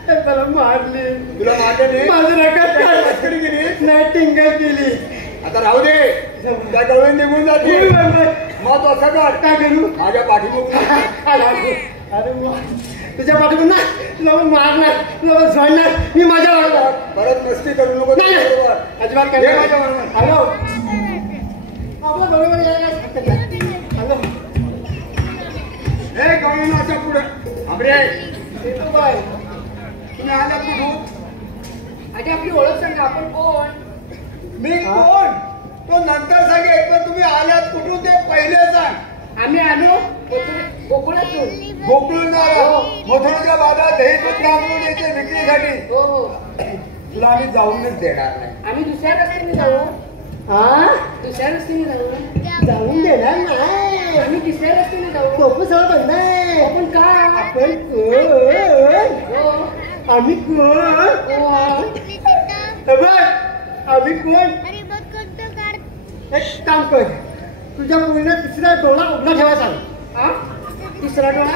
मला मारली तुला मारलं नाही माझं रकात केली नाही टिंगल केली आता राहू दे त्या गवळी निघून जाते मग असं कर काय करू माझ्या पाठीमागून अरे तुझ्या पाठीमागून ना तुला मारणार तुला झडणार मी माझ्या परत मस्ती करू नको अजिबात काय हॅलो आपल्या बरोबर हॅलो हे गवळीनाच्या पुढे आमरे बाय तुम्ही आल्यात कुठून आधी आपली ओळख सांगा आपण कोण मी कोण तो नंतर सांगेल पण तुम्ही आल्यात कुठून ते पहिले सांग आम्ही आलो गोकुळातून गोकुळून आलो मथुरेच्या बाजारात दही दूध लांबून यायचे विक्रीसाठी हो तुला आम्ही जाऊनच देणार नाही आम्ही दुसऱ्या रस्त्याने जाऊ दुसऱ्या रस्त्याने जाऊ. जाऊन देणार नाही. आम्ही तिसऱ्या रस्त्याने जाऊ. टोपू सगळं बंद आहे. आपण काय आपण कोण? आम्ही कोण? बघ आम्ही कोण? एक काम कर, तुझ्या मुलीने तिसरा डोळा उघडा ठेवा सांग. तिसरा डोळा?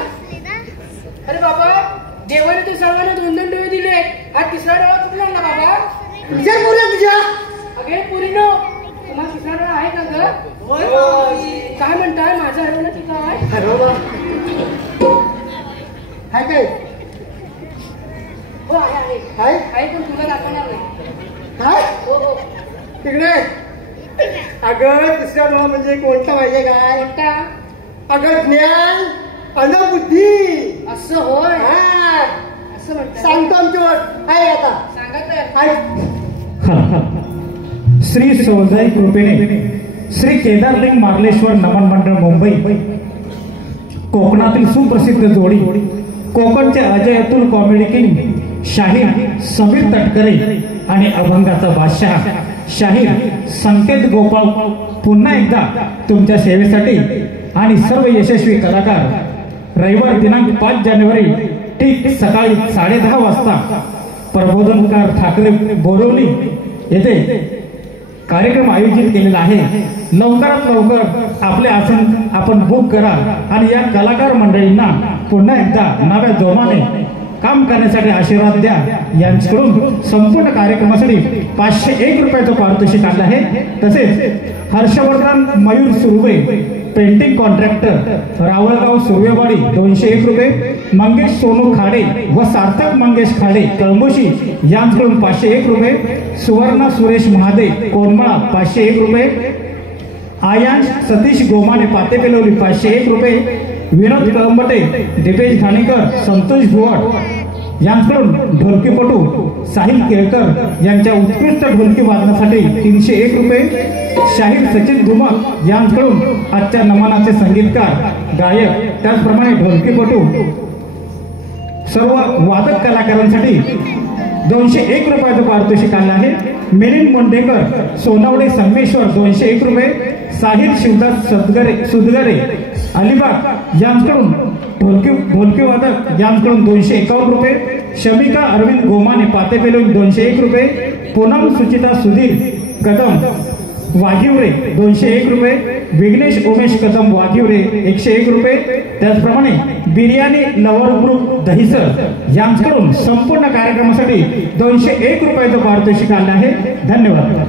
अरे बाबा, देवाने तर सर्वांना 2-2 डोळे दिले. हा तिसरा डोळा कुठला आणला बाबा? तुझ्या मुली तुझ्या अगे पुरीनो, तुम्हाला तिसरा डोळा आहे का ग? काय म्हणताय? माझा हरवला की काय? हरवला हाय काय? हो आहे हाय आहे, पण तुला दाखवणार नाही. काय हो. तिकडे? अगं तिसरा डोळा म्हणजे कोणता माहितीये काय? कोणता? अगं ज्ञान अनबुद्धी. असं होय? असं म्हणतात. सांगतो आमच्यावर आहे आता. सांगा तर. आहे श्री सोजाई कृपेने श्री केदारलिंग मार्लेश्वर नमन मंडळ मुंबई, कोकणातील सुप्रसिद्ध जोडी, कोकणचे अजय अतुल कॉमेडी किंग शाहीर समीर तटकरे आणि अभंगाचा बादशाह शाहीर संकेत गोपाळ पुन्हा एकदा तुमच्या सेवेसाठी आणि सर्व यशस्वी कलाकार रविवार दिनांक 5 जानेवारी ठीक सकाळी 10:30 वाजता प्रबोधनकार ठाकरे बोरवली येथे कार्यक्रम आयोजित केलेला आहे. लवकरात लवकर आपले आसन आपण बुक करा आणि या कलाकार मंडळींना पुन्हा एकदा नव्या जोमाने काम करण्यासाठी आशीर्वाद द्या. यांच्याकडून संपूर्ण कार्यक्रमासाठी 501 रुपयाचं पारितोषिक आलं आहे. तसेच हर्षवर्धन मयूर सुर्वे पेंटिंग कॉन्ट्रॅक्टर रावळगाव सुर्वेवाडी 201 रुपये, मंगेश सोनू खाडे व सार्थक मंगेश खाडे कळंबोशी यांच्याकडून 501 रुपये, सुवर्णा सुरेश महादे कोनमळा 501 रुपये, आयांश सतीश गोमाने पातेपेलोली 501 रुपये, विनोद कळंबटे, दिपेश घाणेकर, संतोष भुवाड यांच्याकडून ढोलकीपटू साहिल केळकर यांच्या उत्कृष्ट ढोलकी वादनासाठी 301 रुपये, शाहीर सचिन धुमाक यांच्याकडून आजच्या नमनाचे संगीतकार गायक त्याचप्रमाणे ढोलकीपटू सर्व वादक कलाकारांसाठी 201 रुपयाचं पारितोषिक आलं आहे. मिलिंद मुंडेकर सोनावडे संगमेश्वर 201 रुपये, साहिल शिवदास सुदगरे अलिबाग यांच्याकडून ढोलकी वादक यांच्याकडून 251 रुपये, शमिका अरविंद गोमाने पातेपेलोन 201 रुपये, पूनम सुचिता सुधीर कदम वाघिवरे 201 रुपये, विघ्नेश उमेश कदम वाघिवरे 101 रुपये, त्याचप्रमाणे बिर्याणी लवर ग्रुप दहिसर यांच्याकडून संपूर्ण कार्यक्रमासाठी 201 रुपयाचं पारितोषिक आलं आहे. धन्यवाद.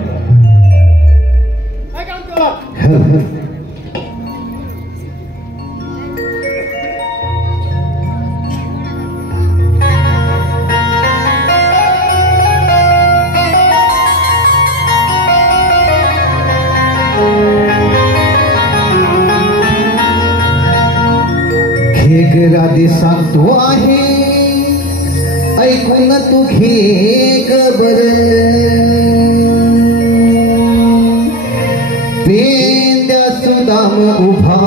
राधे सांगतो आहे ऐकून तू घे बर, पेंद्या सुदाम उभा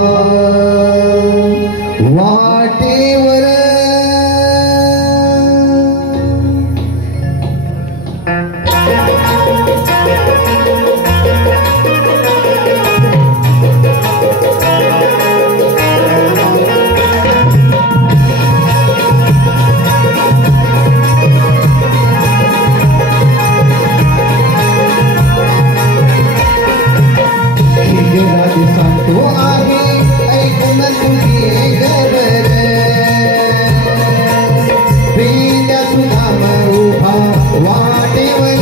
वाटेवर, सांगतो आहे ऐकून तुझे गबर, पेंड्या सुदाम उभा वाटेवर,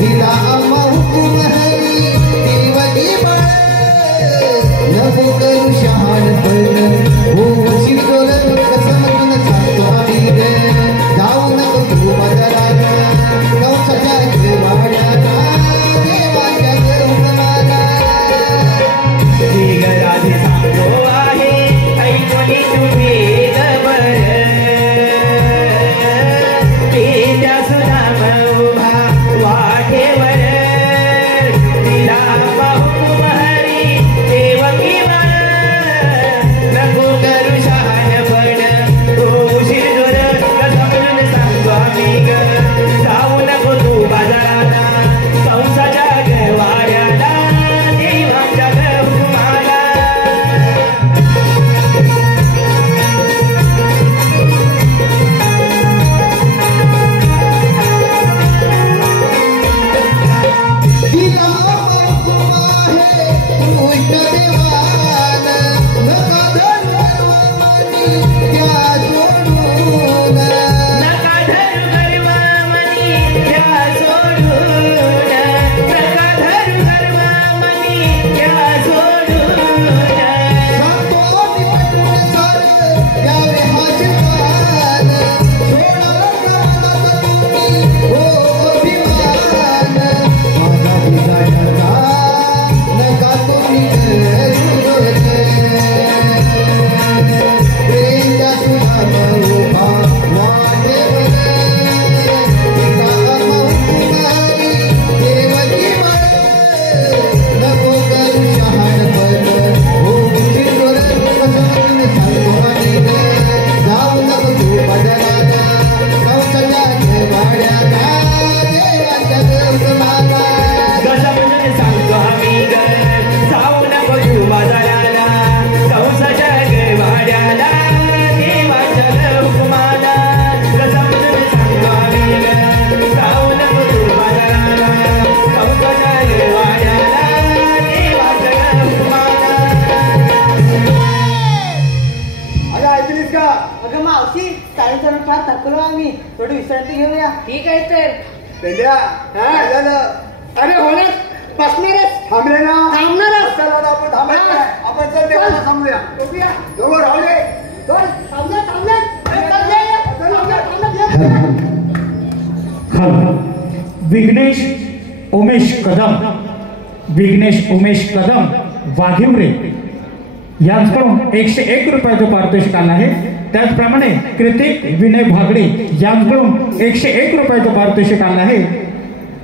तिला अम्मा हुकूम हरी देवगी बळ, नको करू शहाणपण हो शिरडोर कसं म्हणून सांगतो आम्ही ग, जाऊ नको तू माझा नवसाच्या वाड्याला देवाच्या करून मला. राधे सांगतो आहे ऐकून तुम्ही गबर, पेंड्या सुदाम उभा वाटेवर, वेद्या काय झालं? अरे होणार बसणारच थांबले ना थांबणारच चला आता आपण थांबायचं नाही. आपण चल देवाला थांबूया. जवळ राहू दे. चल. विघ्नेश उमेश कदम वाघिवरे यांच्याकडून 101 रुपयाचं पारितोषिक आलं आहे. त्याचप्रमाणे कृतिक विनय भागडे यांच्याकडून 101 रुपयाचं पारितोषिक आलं आहे.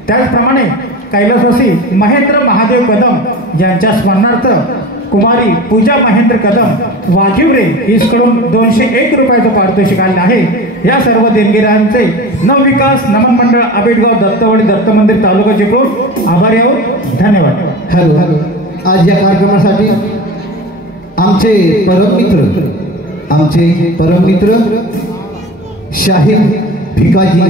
त्याचप्रमाणे कैलासवासी महेंद्र महादेव कदम यांच्या स्मरणार्थ कुमारी पूजा महेंद्र कदम वाघिवरे हिसकडून 201 रुपयाचं पारितोषिक आलं आहे. या सर्व देणगीरांचे नवविकास नमन मंडळ आबेटगाव दत्तवाडी दत्त मंदिर तालुका चिपळूण आभारी आहोत. धन्यवाद. हॅलो. आज या कार्यक्रमासाठी आमचे परममित्र शाहीर भिकाजी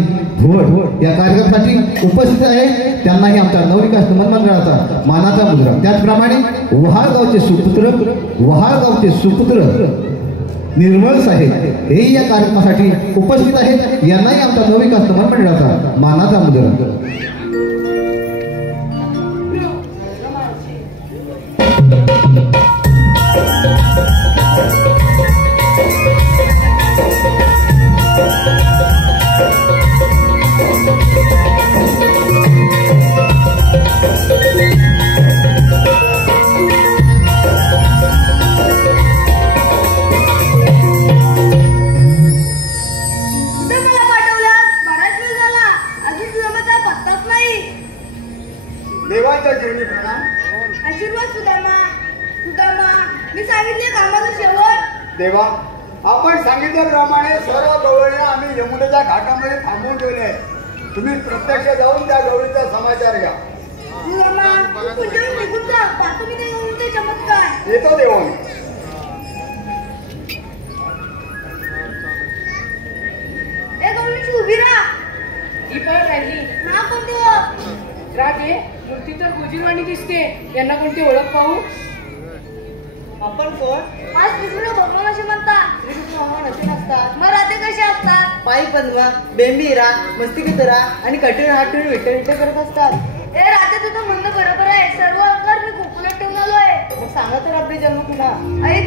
भोड या कार्यक्रमासाठी उपस्थित आहे. त्यांनाही आमचा नवविकास नमन मंडळाचा मानाचा मुद्रा. त्याचप्रमाणे वहाळगावचे सुपुत्र निर्मळ साहेब हेही या कार्यक्रमासाठी उपस्थित आहेत. यांनाही आमचा नवविकास नमन मंडळाचा मानाचा मुद्रा. देवाच्या चरणी प्रणाम. आशीर्वाद सुदामा. मी सांगितले कामाचं शेवट. देवा आपण सांगितल्याप्रमाणे सर्व गवळींना आम्ही यमुनेच्या घाटामध्ये थांबवून ठेवले. तुम्ही प्रत्यक्ष जाऊन त्या गवळीचा समाचार घ्या. सुदामा तू पुढे निघून जा. पाहतो मी त्या गवळीचे चमत्कार. येतो देवा मी. ए गवळीची उभी राहा. ही पण राहिली ना कोणते राजे. मूर्ती तर गुजीरवाणी दिसते. यांना कोणती ओळख पाहू? आपण कोण? आज श्रीकृष्ण भगवान असे म्हणतात. श्रीकृष्ण भगवान असे नसतात. मग राधे कसे असतात? पायी पद्मा बेंबीरा मस्तिकेतरा आणि कठीण हात ठेवून विठ्ठल करत असतात. ए राधे तुझं म्हणणं बरोबर आहे. सर्व अंकार मी कोकणात ठेवून आलोय. मग सांगा तर आपले जन्म तुला. ऐक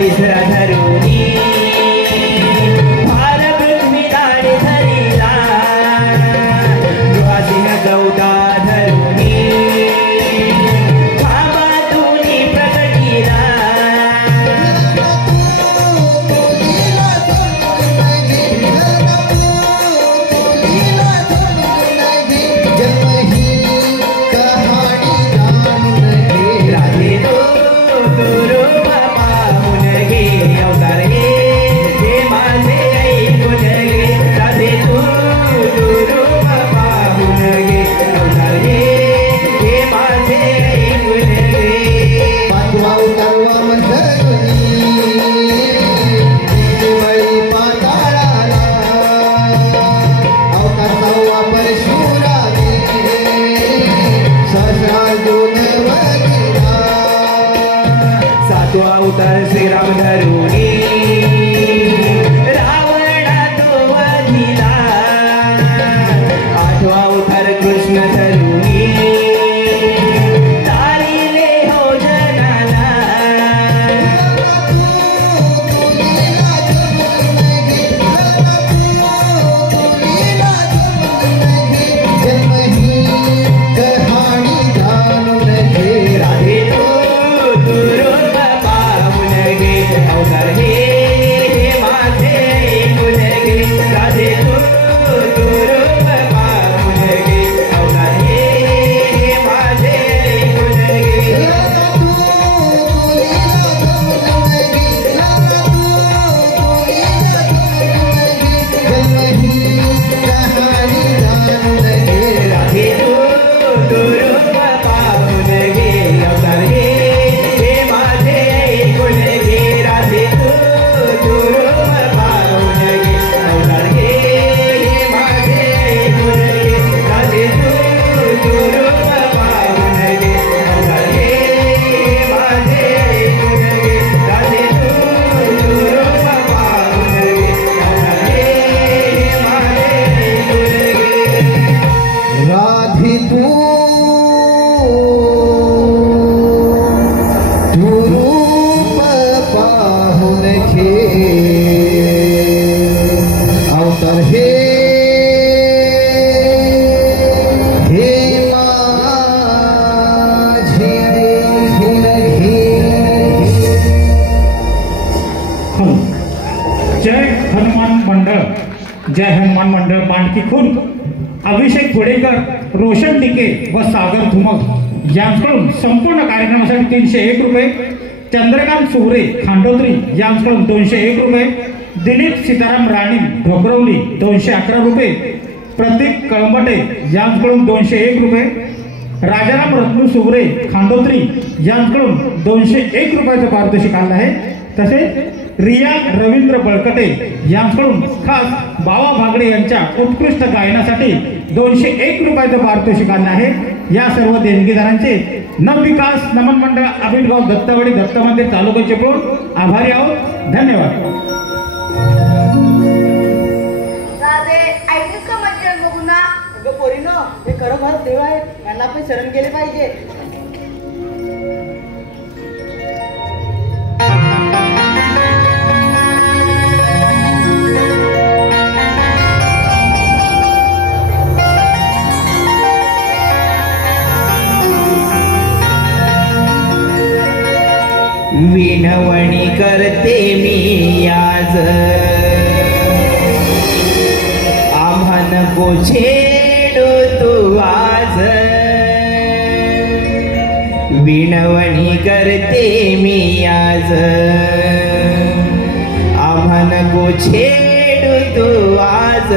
तिसरा धरुनी भार पृथ्वी दाणे धरिला गृहासिंह चौथा धरुनी खांबातूनी प्रकटिला जय हनुमान मंडळ जय हनुमान मंडळ पांडकी खून अभिषेक थोडेकर रोशन डिके व सागर धुमक यांच्याकडून संपूर्ण कार्यक्रमासाठी 301 रुपये, चंद्रकांत सुवरे खांडोत्री यांच्याकडून 201 रुपये, दिलीप सीताराम राणी ढोकरवली 211 रुपये, प्रतीक कळंबटे यांच्याकडून 201 रुपये, राजाराम रत्नू सुवरे खांडोत्री यांच्याकडून 201 रुपयाचं पारितोषिक आलं आहे. तसेच रिया रवींद्र बळकटे यांच्याकडून खास बाबा भागडे यांच्या उत्कृष्ट गायनासाठी 201 रुपयाचं पारितोषिक आलं आहे. या सर्व देणगीदारांचे नवविकास नमन मंडळ आबिलगाव दत्तवाडी दत्त मंदिर तालुका चिपळूण आभारी आहोत. धन्यवाद. पोरीनो हे खरोखर देव आहे, यांना आपण शरण केले पाहिजे. विनवणी करते मी आज आम्हा नको छेडू तू आज. विनवणी करते मी आज आम्हा नको छेडू तू आज.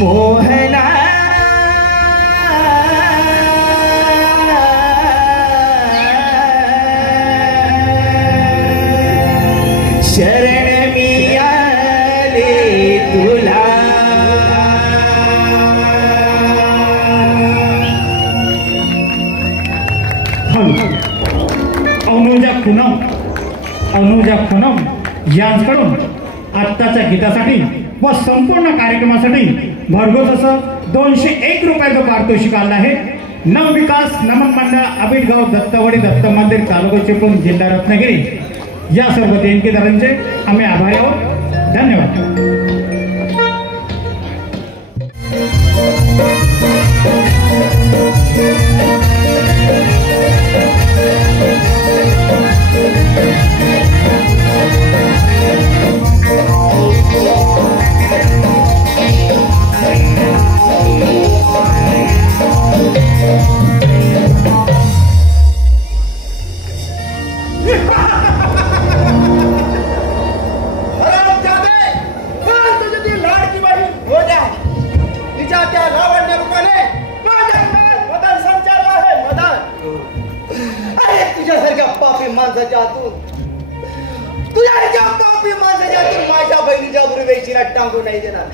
मोहना शरण मी आले तुला अनुजा पूनम यांच्याकडून आत्ताच्या गीतासाठी व संपूर्ण कार्यक्रमासाठी भरघोस असं 201 रुपयाचं पारितोषिक आलं आहे. नवविकास नमन मंडळ आबिटगाव दत्तवाडी दत्त मंदिर तालुका चिपळूण जिल्हा रत्नागिरी या सर्व देणगीदारांचे आम्ही आभारी आहोत. धन्यवाद. माणसाच्या हातून तुझ्या पापी माणसाच्या हातून माझ्या बहिणीच्या गुरुवेशीला टांगू नाही देणार.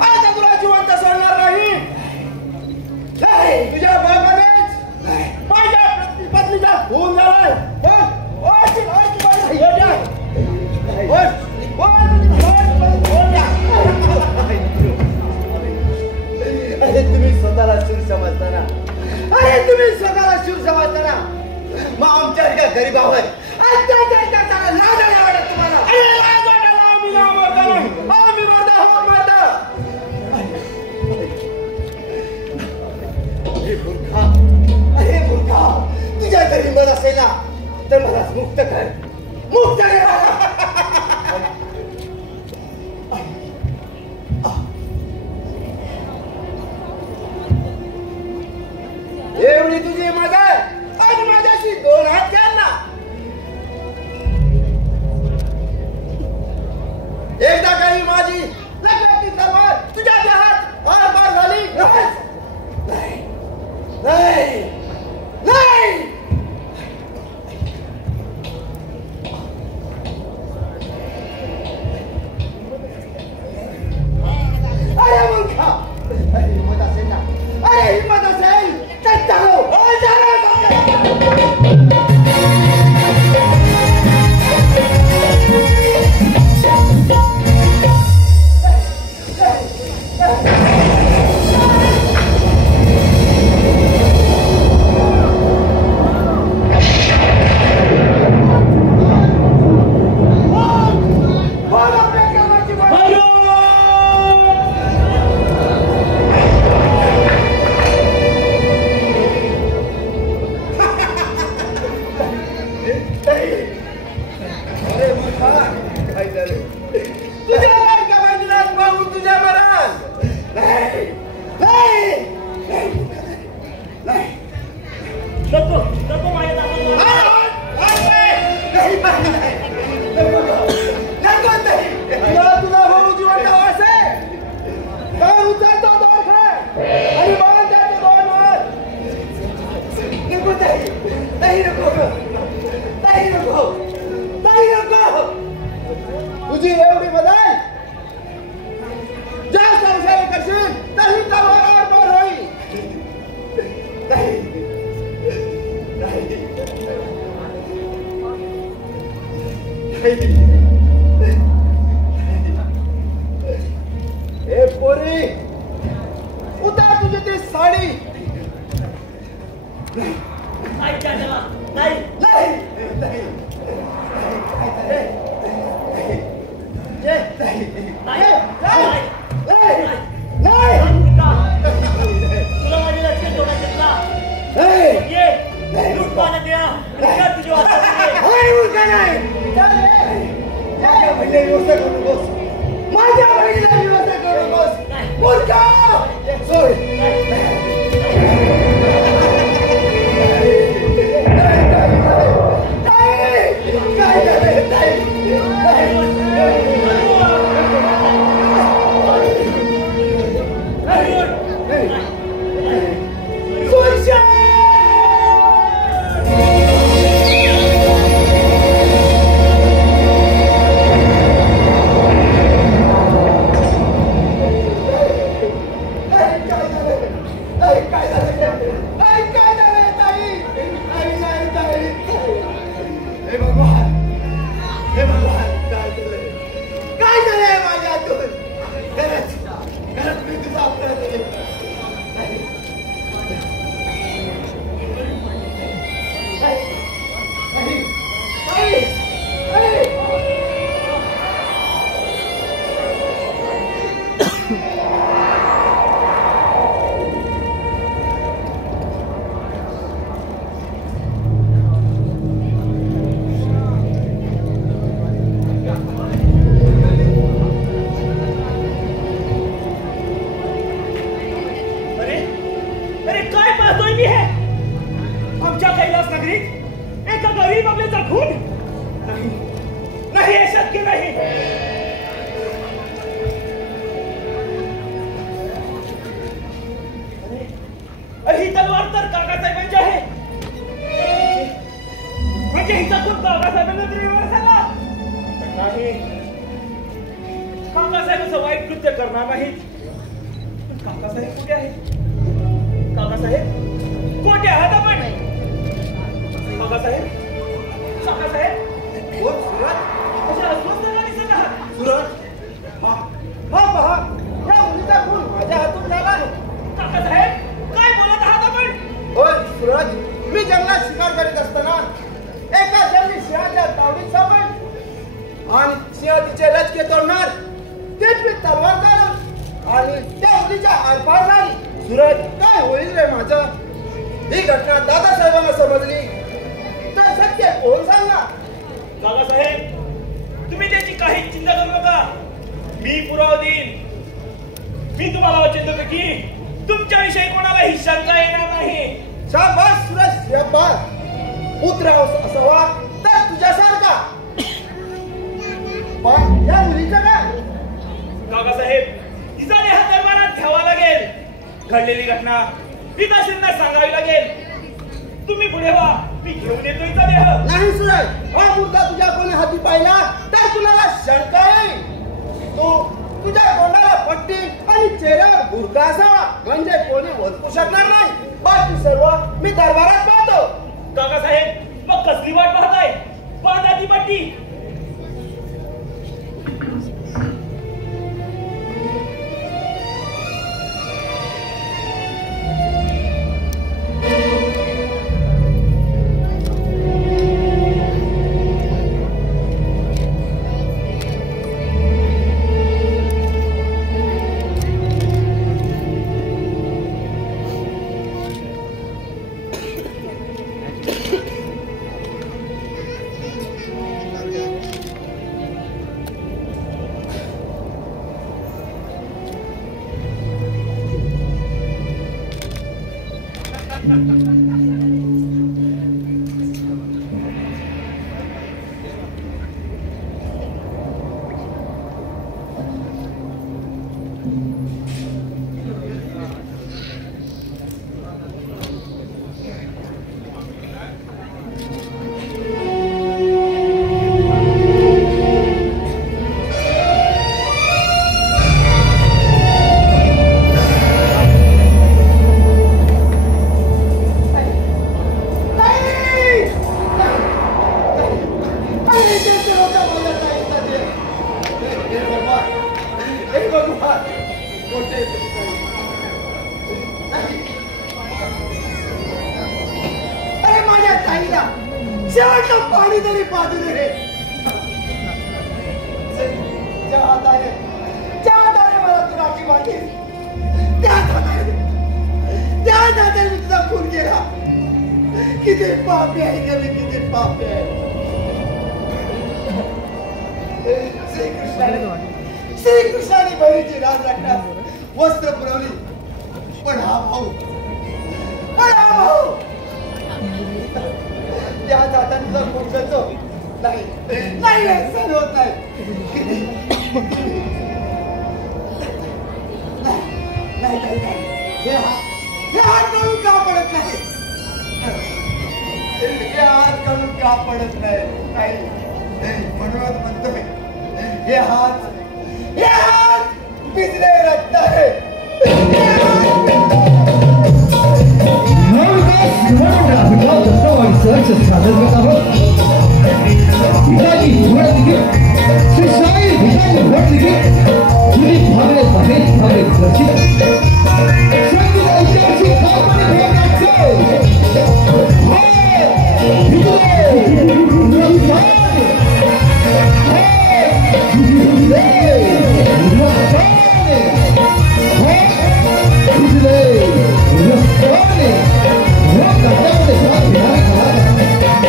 आता तुला जिवंत सोडणार नाही. तुझ्या बापानेच माझ्या पत्नीचा खून झालाय. अरे तुम्ही स्वतःला शूर समजताना मग आमच्या गरीबावर अत्याचार करताना लाज नाही वाटत तुम्हाला? अरे मूर्खा, तुझ्या घरी मत असेल ना तर मला मुक्त कर. एवढी तुझी मदत आणि माझ्याशी 2 हात घ्या ना. एकदा काही माझी लग्नाची तलवार तुझ्या देहात आर पार झाली नाही. अरे मूर्खा, हिम्मत असेल ना, हिम्मत असेल तर चालो. तुझी एवढी बदल जास्त संशय करशील तरी तलवार पार होईल. ए पोरी, उतार तुझी ती साडी. माझ्या बहिणीला व्यवस्था करू नकोस. मूर्खा, काय काकासाहेब असं वाईट कृत्य करणार नाही. पण काकासाहेब कुठे आहे? काकासाहेब कुठे आहात आपण? काकासाहेब काकासाहेब कोण सुरत? अशा अस्वस्थ दिसत आहात. सुरत पहा या मुलीचा खून माझ्या हातून झाला आहे. काकासाहेब काय बोलत आहात आपण? होय सूरज, मी जंगलात शिकार करीत असताना एका जंगली सिंहाच्या तावडीत सापड आणि सिंह तिचे लचके तोडणार तेच मी तलवार चालवली आणि त्या मुलीच्या आरपार झाली. सूरज, काय होईल रे माझं? ही घटना दादासाहेबांना समजली तर सत्य कोण सांगणार? काकासाहेब तुम्ही त्याची काही चिंता करू नका. मी पुरावा देईन. मी तुम्हाला वचन देतो की तुमच्याविषयी कोणालाही शंका येणार नाही. शाबास सूरज, शाबास. पुत्र असावा तर तुझ्यासारखा. पण या मुलीचं काय? काकासाहेब तिचा देह दरबारात ठेवा लागेल. घडलेली घटना पिताश्रींना सांगावी लागेल. तुम्ही पुढे व्हा, मी घेऊन येतो हिचा देह. नाही सूरज, हा मुद्दा तुझ्या कोणी हाती पाहिला तर तुला शंका येईल. तू तुझ्या तोंडाला पट्टी आणि चेहऱ्यावर बुरका असावा म्हणजे कोणी ओळखू शकणार नाही. बाकी सर्व मी दरबारात पाहतो. काकासाहेब मग कसली वाट पाहताय? बांधा ती पट्टी. शेवटचं पाणी तरी पाजू दे रे. ज्या हाताने मला तू राखी बांधलीस त्याच हाताने मी तुझा खून केला. किती पापी आहे का मी, किती पापी आहे. श्रीकृष्णाने बहिणीची राज राखण्यास वस्त्र पुरवली. पण हा भाऊ त्या हाताने तुझा खून करतो. नाही सहन होत नाही. हे हात करून का पडत नाही? हे हात करून का पडत नाही? म्हणूनच म्हणतोय हे हात भिजले रक्त आहे.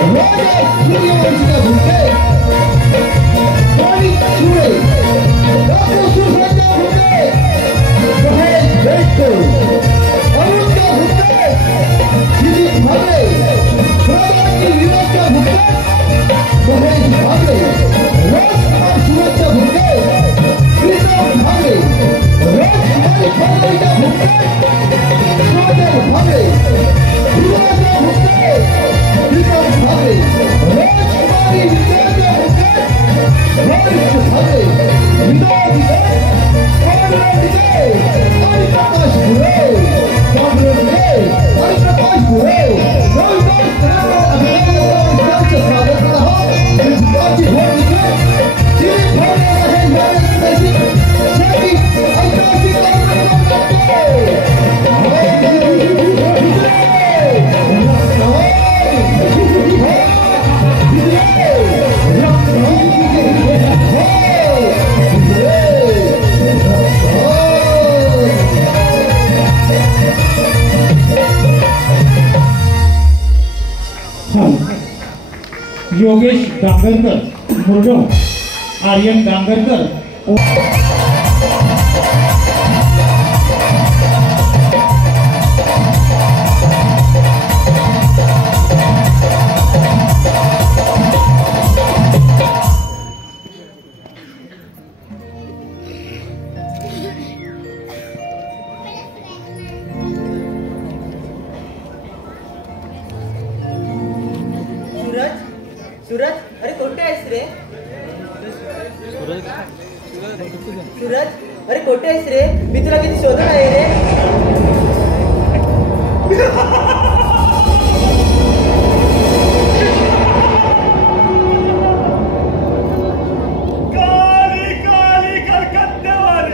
Roger! योगेश गांगरकर मुरडो, आर्यन गांगरकर सूरज, अरे कोठे आहेस रे? सूरज, अरे कोठे आहेस रे? मी तुला किती शोधत आहे रे. काली काली कलकत्त्यावर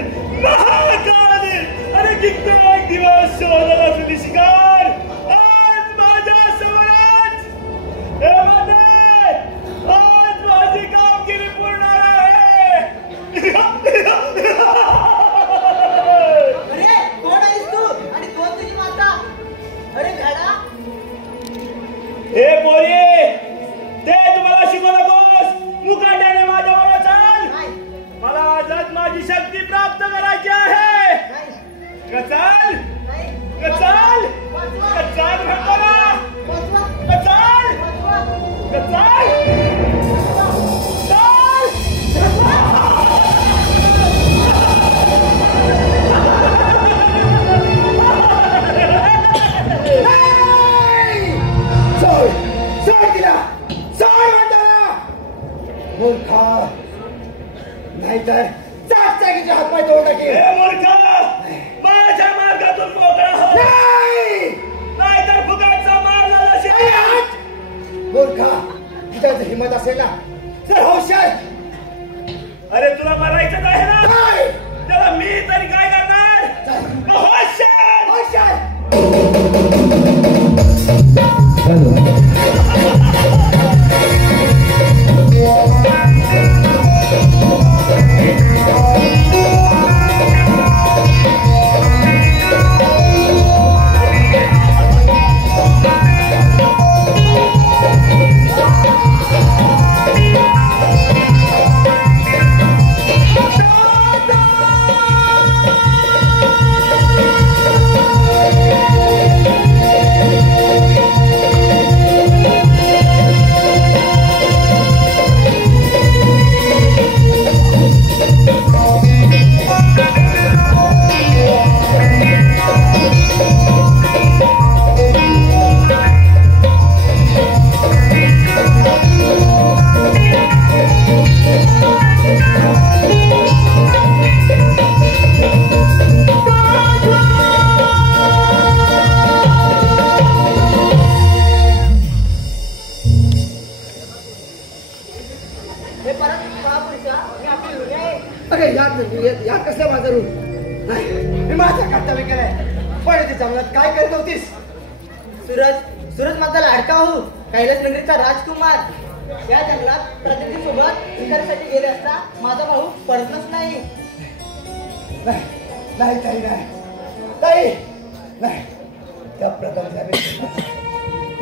महाकाली, अरे किती दिवस शोधत असली शिकार आज माझ्या समोरच. आज माझी कामगिरी पूर्ण आहे. अरे कोण आहेस तू आणि कोण तुझी माता? अरे गाडा, हे पोरी, ते तुम्हाला शिकवू नकोस. मुकाट्याने माझ्या बरोबर चाल. मला आजच माझी शक्ती प्राप्त करायची आहे. कचाल कचाल कचाल म्हणतो ना. कचाल कचाल नाहीतर चाकचाकीचे हातपाय तोड टाकेल. माझ्या मार्गातून मोकळा हो. नाहीतर फुगाचा मारला जाशील. मूर्खा, तुझ्यात हिंमत असेल ना तर हुशार. अरे तुला मारायचं आहे ना, त्याला मी तरी काय करणार. हुशार हुशार. या कसल्या माझा रूप नाही. मी माझं कर्तव्य केलंय. पण ती जंगलात काय करत होतीस? सूरज माझा लाडका हो, कैलास नगरीचा राजकुमार. या जंगलात प्रतिनिधीसोबत शिकारीसाठी गेले असता माझा भाऊ परतलाच नाही. नाही ताई, नाही ताई, नाही. त्या प्रगतीला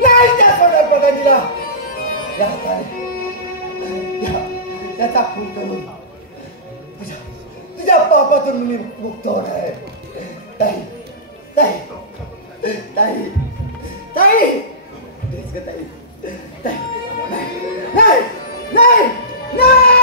नाही, त्या सोडा प्रगतीला त्याचा खून करून तुझ्या पापातून मी मुक्त होणार आहे. ताई ताई ताई ताई ताई ताई नाही नाही नाही.